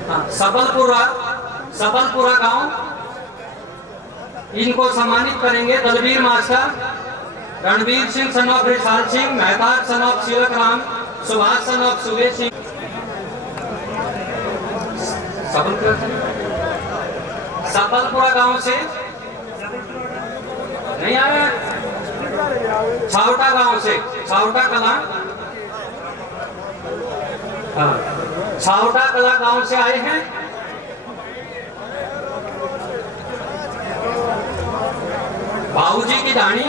हाँ, सबलपुरा गांव। इनको सम्मानित करेंगे Dalveer master, Ranveer Singh son of Risal Singh, Mehtab son of Shivak Ram, Subhash son of Subesh Singh. Sabalpura गांव से नहीं आया। छावटा गांव से, छावटा कला, हाँ, छावटा कला गांव से आए हैं। बाबूजी की ढाणी,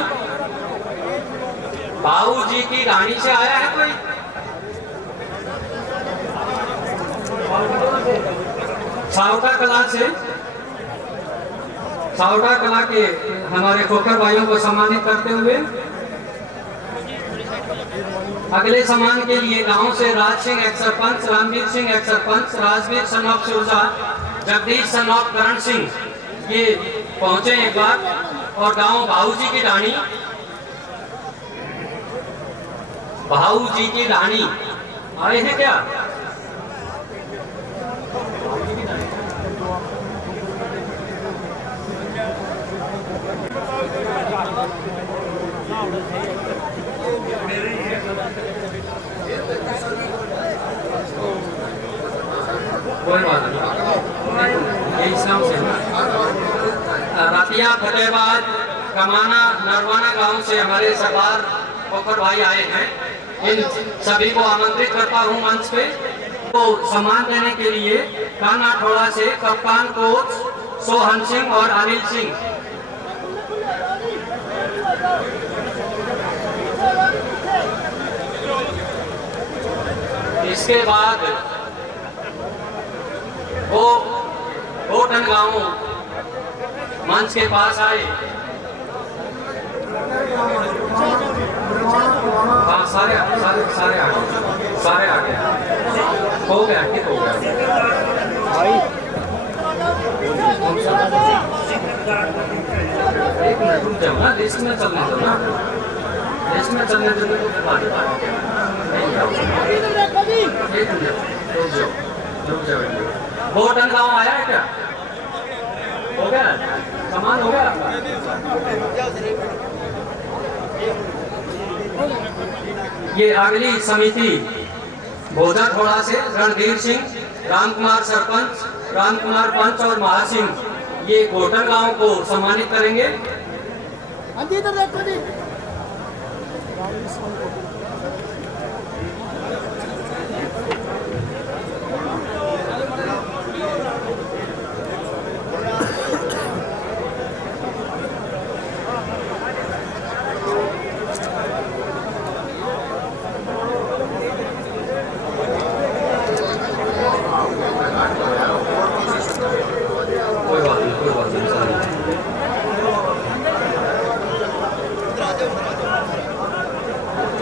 बाबूजी की ढाणी से आया है कोई? छावटा कला से, छावटा कला के हमारे खोखर भाइयों को सम्मानित करते हुए अगले सम्मान के लिए गांव से राज सिंह एक सरपंच, रामवीर सिंह एक sarpanch, Rajveer son of Surja, Jagdish son of Karan Singh ये पहुंचे एक बार। और गांव भाऊजी की ढाणी, भाऊजी की ढाणी आए हैं क्या? कोई बात नहीं, इस नाम से रतिया फतेहाबाद कमाना नरवाना गांव से हमारे सरदार खोखर भाई आए हैं। इन सभी को आमंत्रित करता हूं मंच पे। तो सम्मान देने के लिए काना ठोड़ा से कप्तान कोच सोहन सिंह और अनिल सिंह। इसके बाद वो गोटन गांव मंच के पास आए हाँ सारे सारे सारे आ गए, सारे आ गए, हो गया अंकित हो गया। एक मिनट रुक जाओ ना, लिस्ट में चलने दो ना, लिस्ट में चलने दो तो बात एक मिनट रुक जाओ। बोटन गाँव आया है क्या? हो गया सामान हो गया आपका? ये अगली समिति भोजा थोड़ा से रणधीर सिंह, रामकुमार सरपंच, रामकुमार पंच और महासिंह ये गोटन गांव को सम्मानित करेंगे।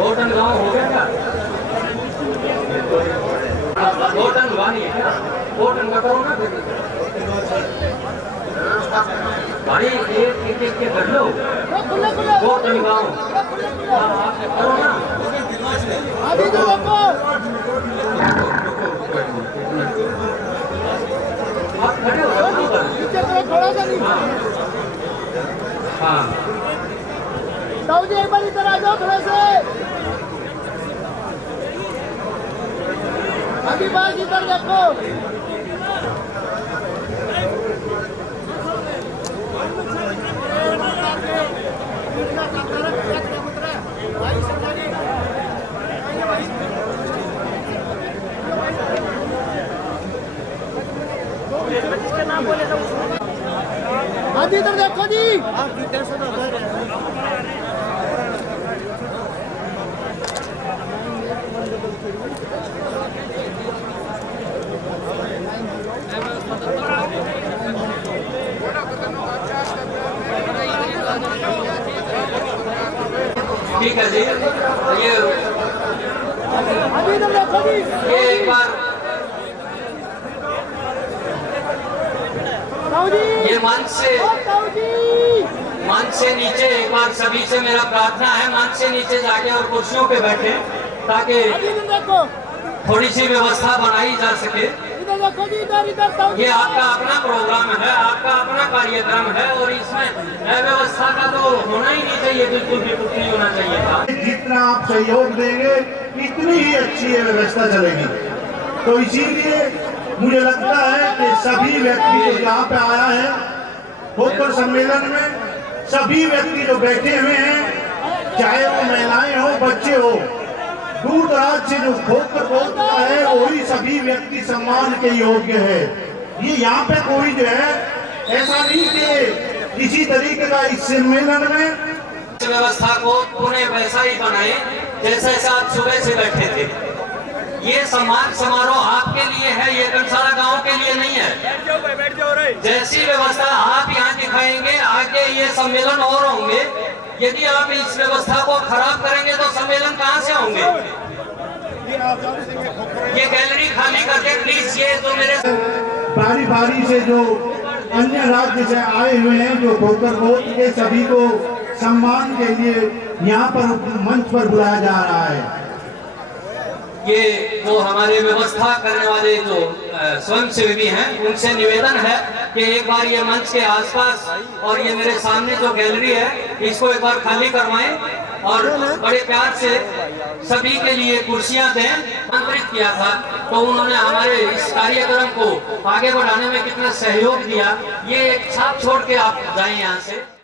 गोटन गांव हो गया क्या? गोटन हुआ नहीं है क्या? गोटन का करो ना भाई, एक के कर लो। गोटन गांव करो ना। आप खड़े हो हाँ दाऊदी एक बार इधर आ जाओ थोड़ा से, अभी बात इधर देखो। आदि इधर देखो जी। ठीक है जी, ये एक बार ये मंच से नीचे एक बार सभी से मेरा प्रार्थना है, मंच से नीचे जाके और कुर्सियों पे बैठे ताकि थोड़ी सी व्यवस्था बनाई जा सके। ये आपका अपना प्रोग्राम है, आपका अपना कार्यक्रम है और इसमें अव्यवस्था का तो होना ही नहीं चाहिए, बिल्कुल भी कुछ नहीं होना चाहिए था। जितना आप सहयोग देंगे इतनी ही अच्छी ये व्यवस्था चलेगी। तो इसीलिए मुझे लगता है कि सभी व्यक्ति जो यहाँ पे आया है खोकर सम्मेलन में, सभी व्यक्ति जो बैठे हुए हैं, चाहे वो महिलाएं हो बच्चे हो, दूर दराज से जो खोकर बोलता है वही सभी व्यक्ति सम्मान के योग्य है। ये यहाँ पे कोई जो है ऐसा नहीं कि किसी तरीके का इस सम्मेलन में व्यवस्था को पुनः वैसा ही बनाए जैसे आप सुबह से बैठे थे। ये सम्मान समारोह आपके लिए है, ये कंसारा गांव के लिए नहीं है। जैसी व्यवस्था आप यहाँ दिखाएंगे आगे ये सम्मेलन और होंगे। यदि आप इस व्यवस्था को खराब करेंगे तो सम्मेलन कहाँ से होंगे? ये गैलरी खाली करके प्लीज, ये तो मेरे बारी बारी से जो अन्य राज्य से आए हुए हैं जो खोकर बोल के सभी को सम्मान के लिए यहाँ पर मंच पर बुलाया जा रहा है। ये जो हमारे व्यवस्था करने वाले जो स्वयंसेवी हैं उनसे निवेदन है कि एक बार ये मंच के आसपास और ये मेरे सामने जो गैलरी है इसको एक बार खाली करवाएं और बड़े प्यार से सभी के लिए कुर्सियां दें। आमंत्रित किया था तो उन्होंने हमारे इस कार्यक्रम को आगे बढ़ाने में कितना सहयोग दिया, ये एक छाप छोड़ के आप जाएं यहाँ से।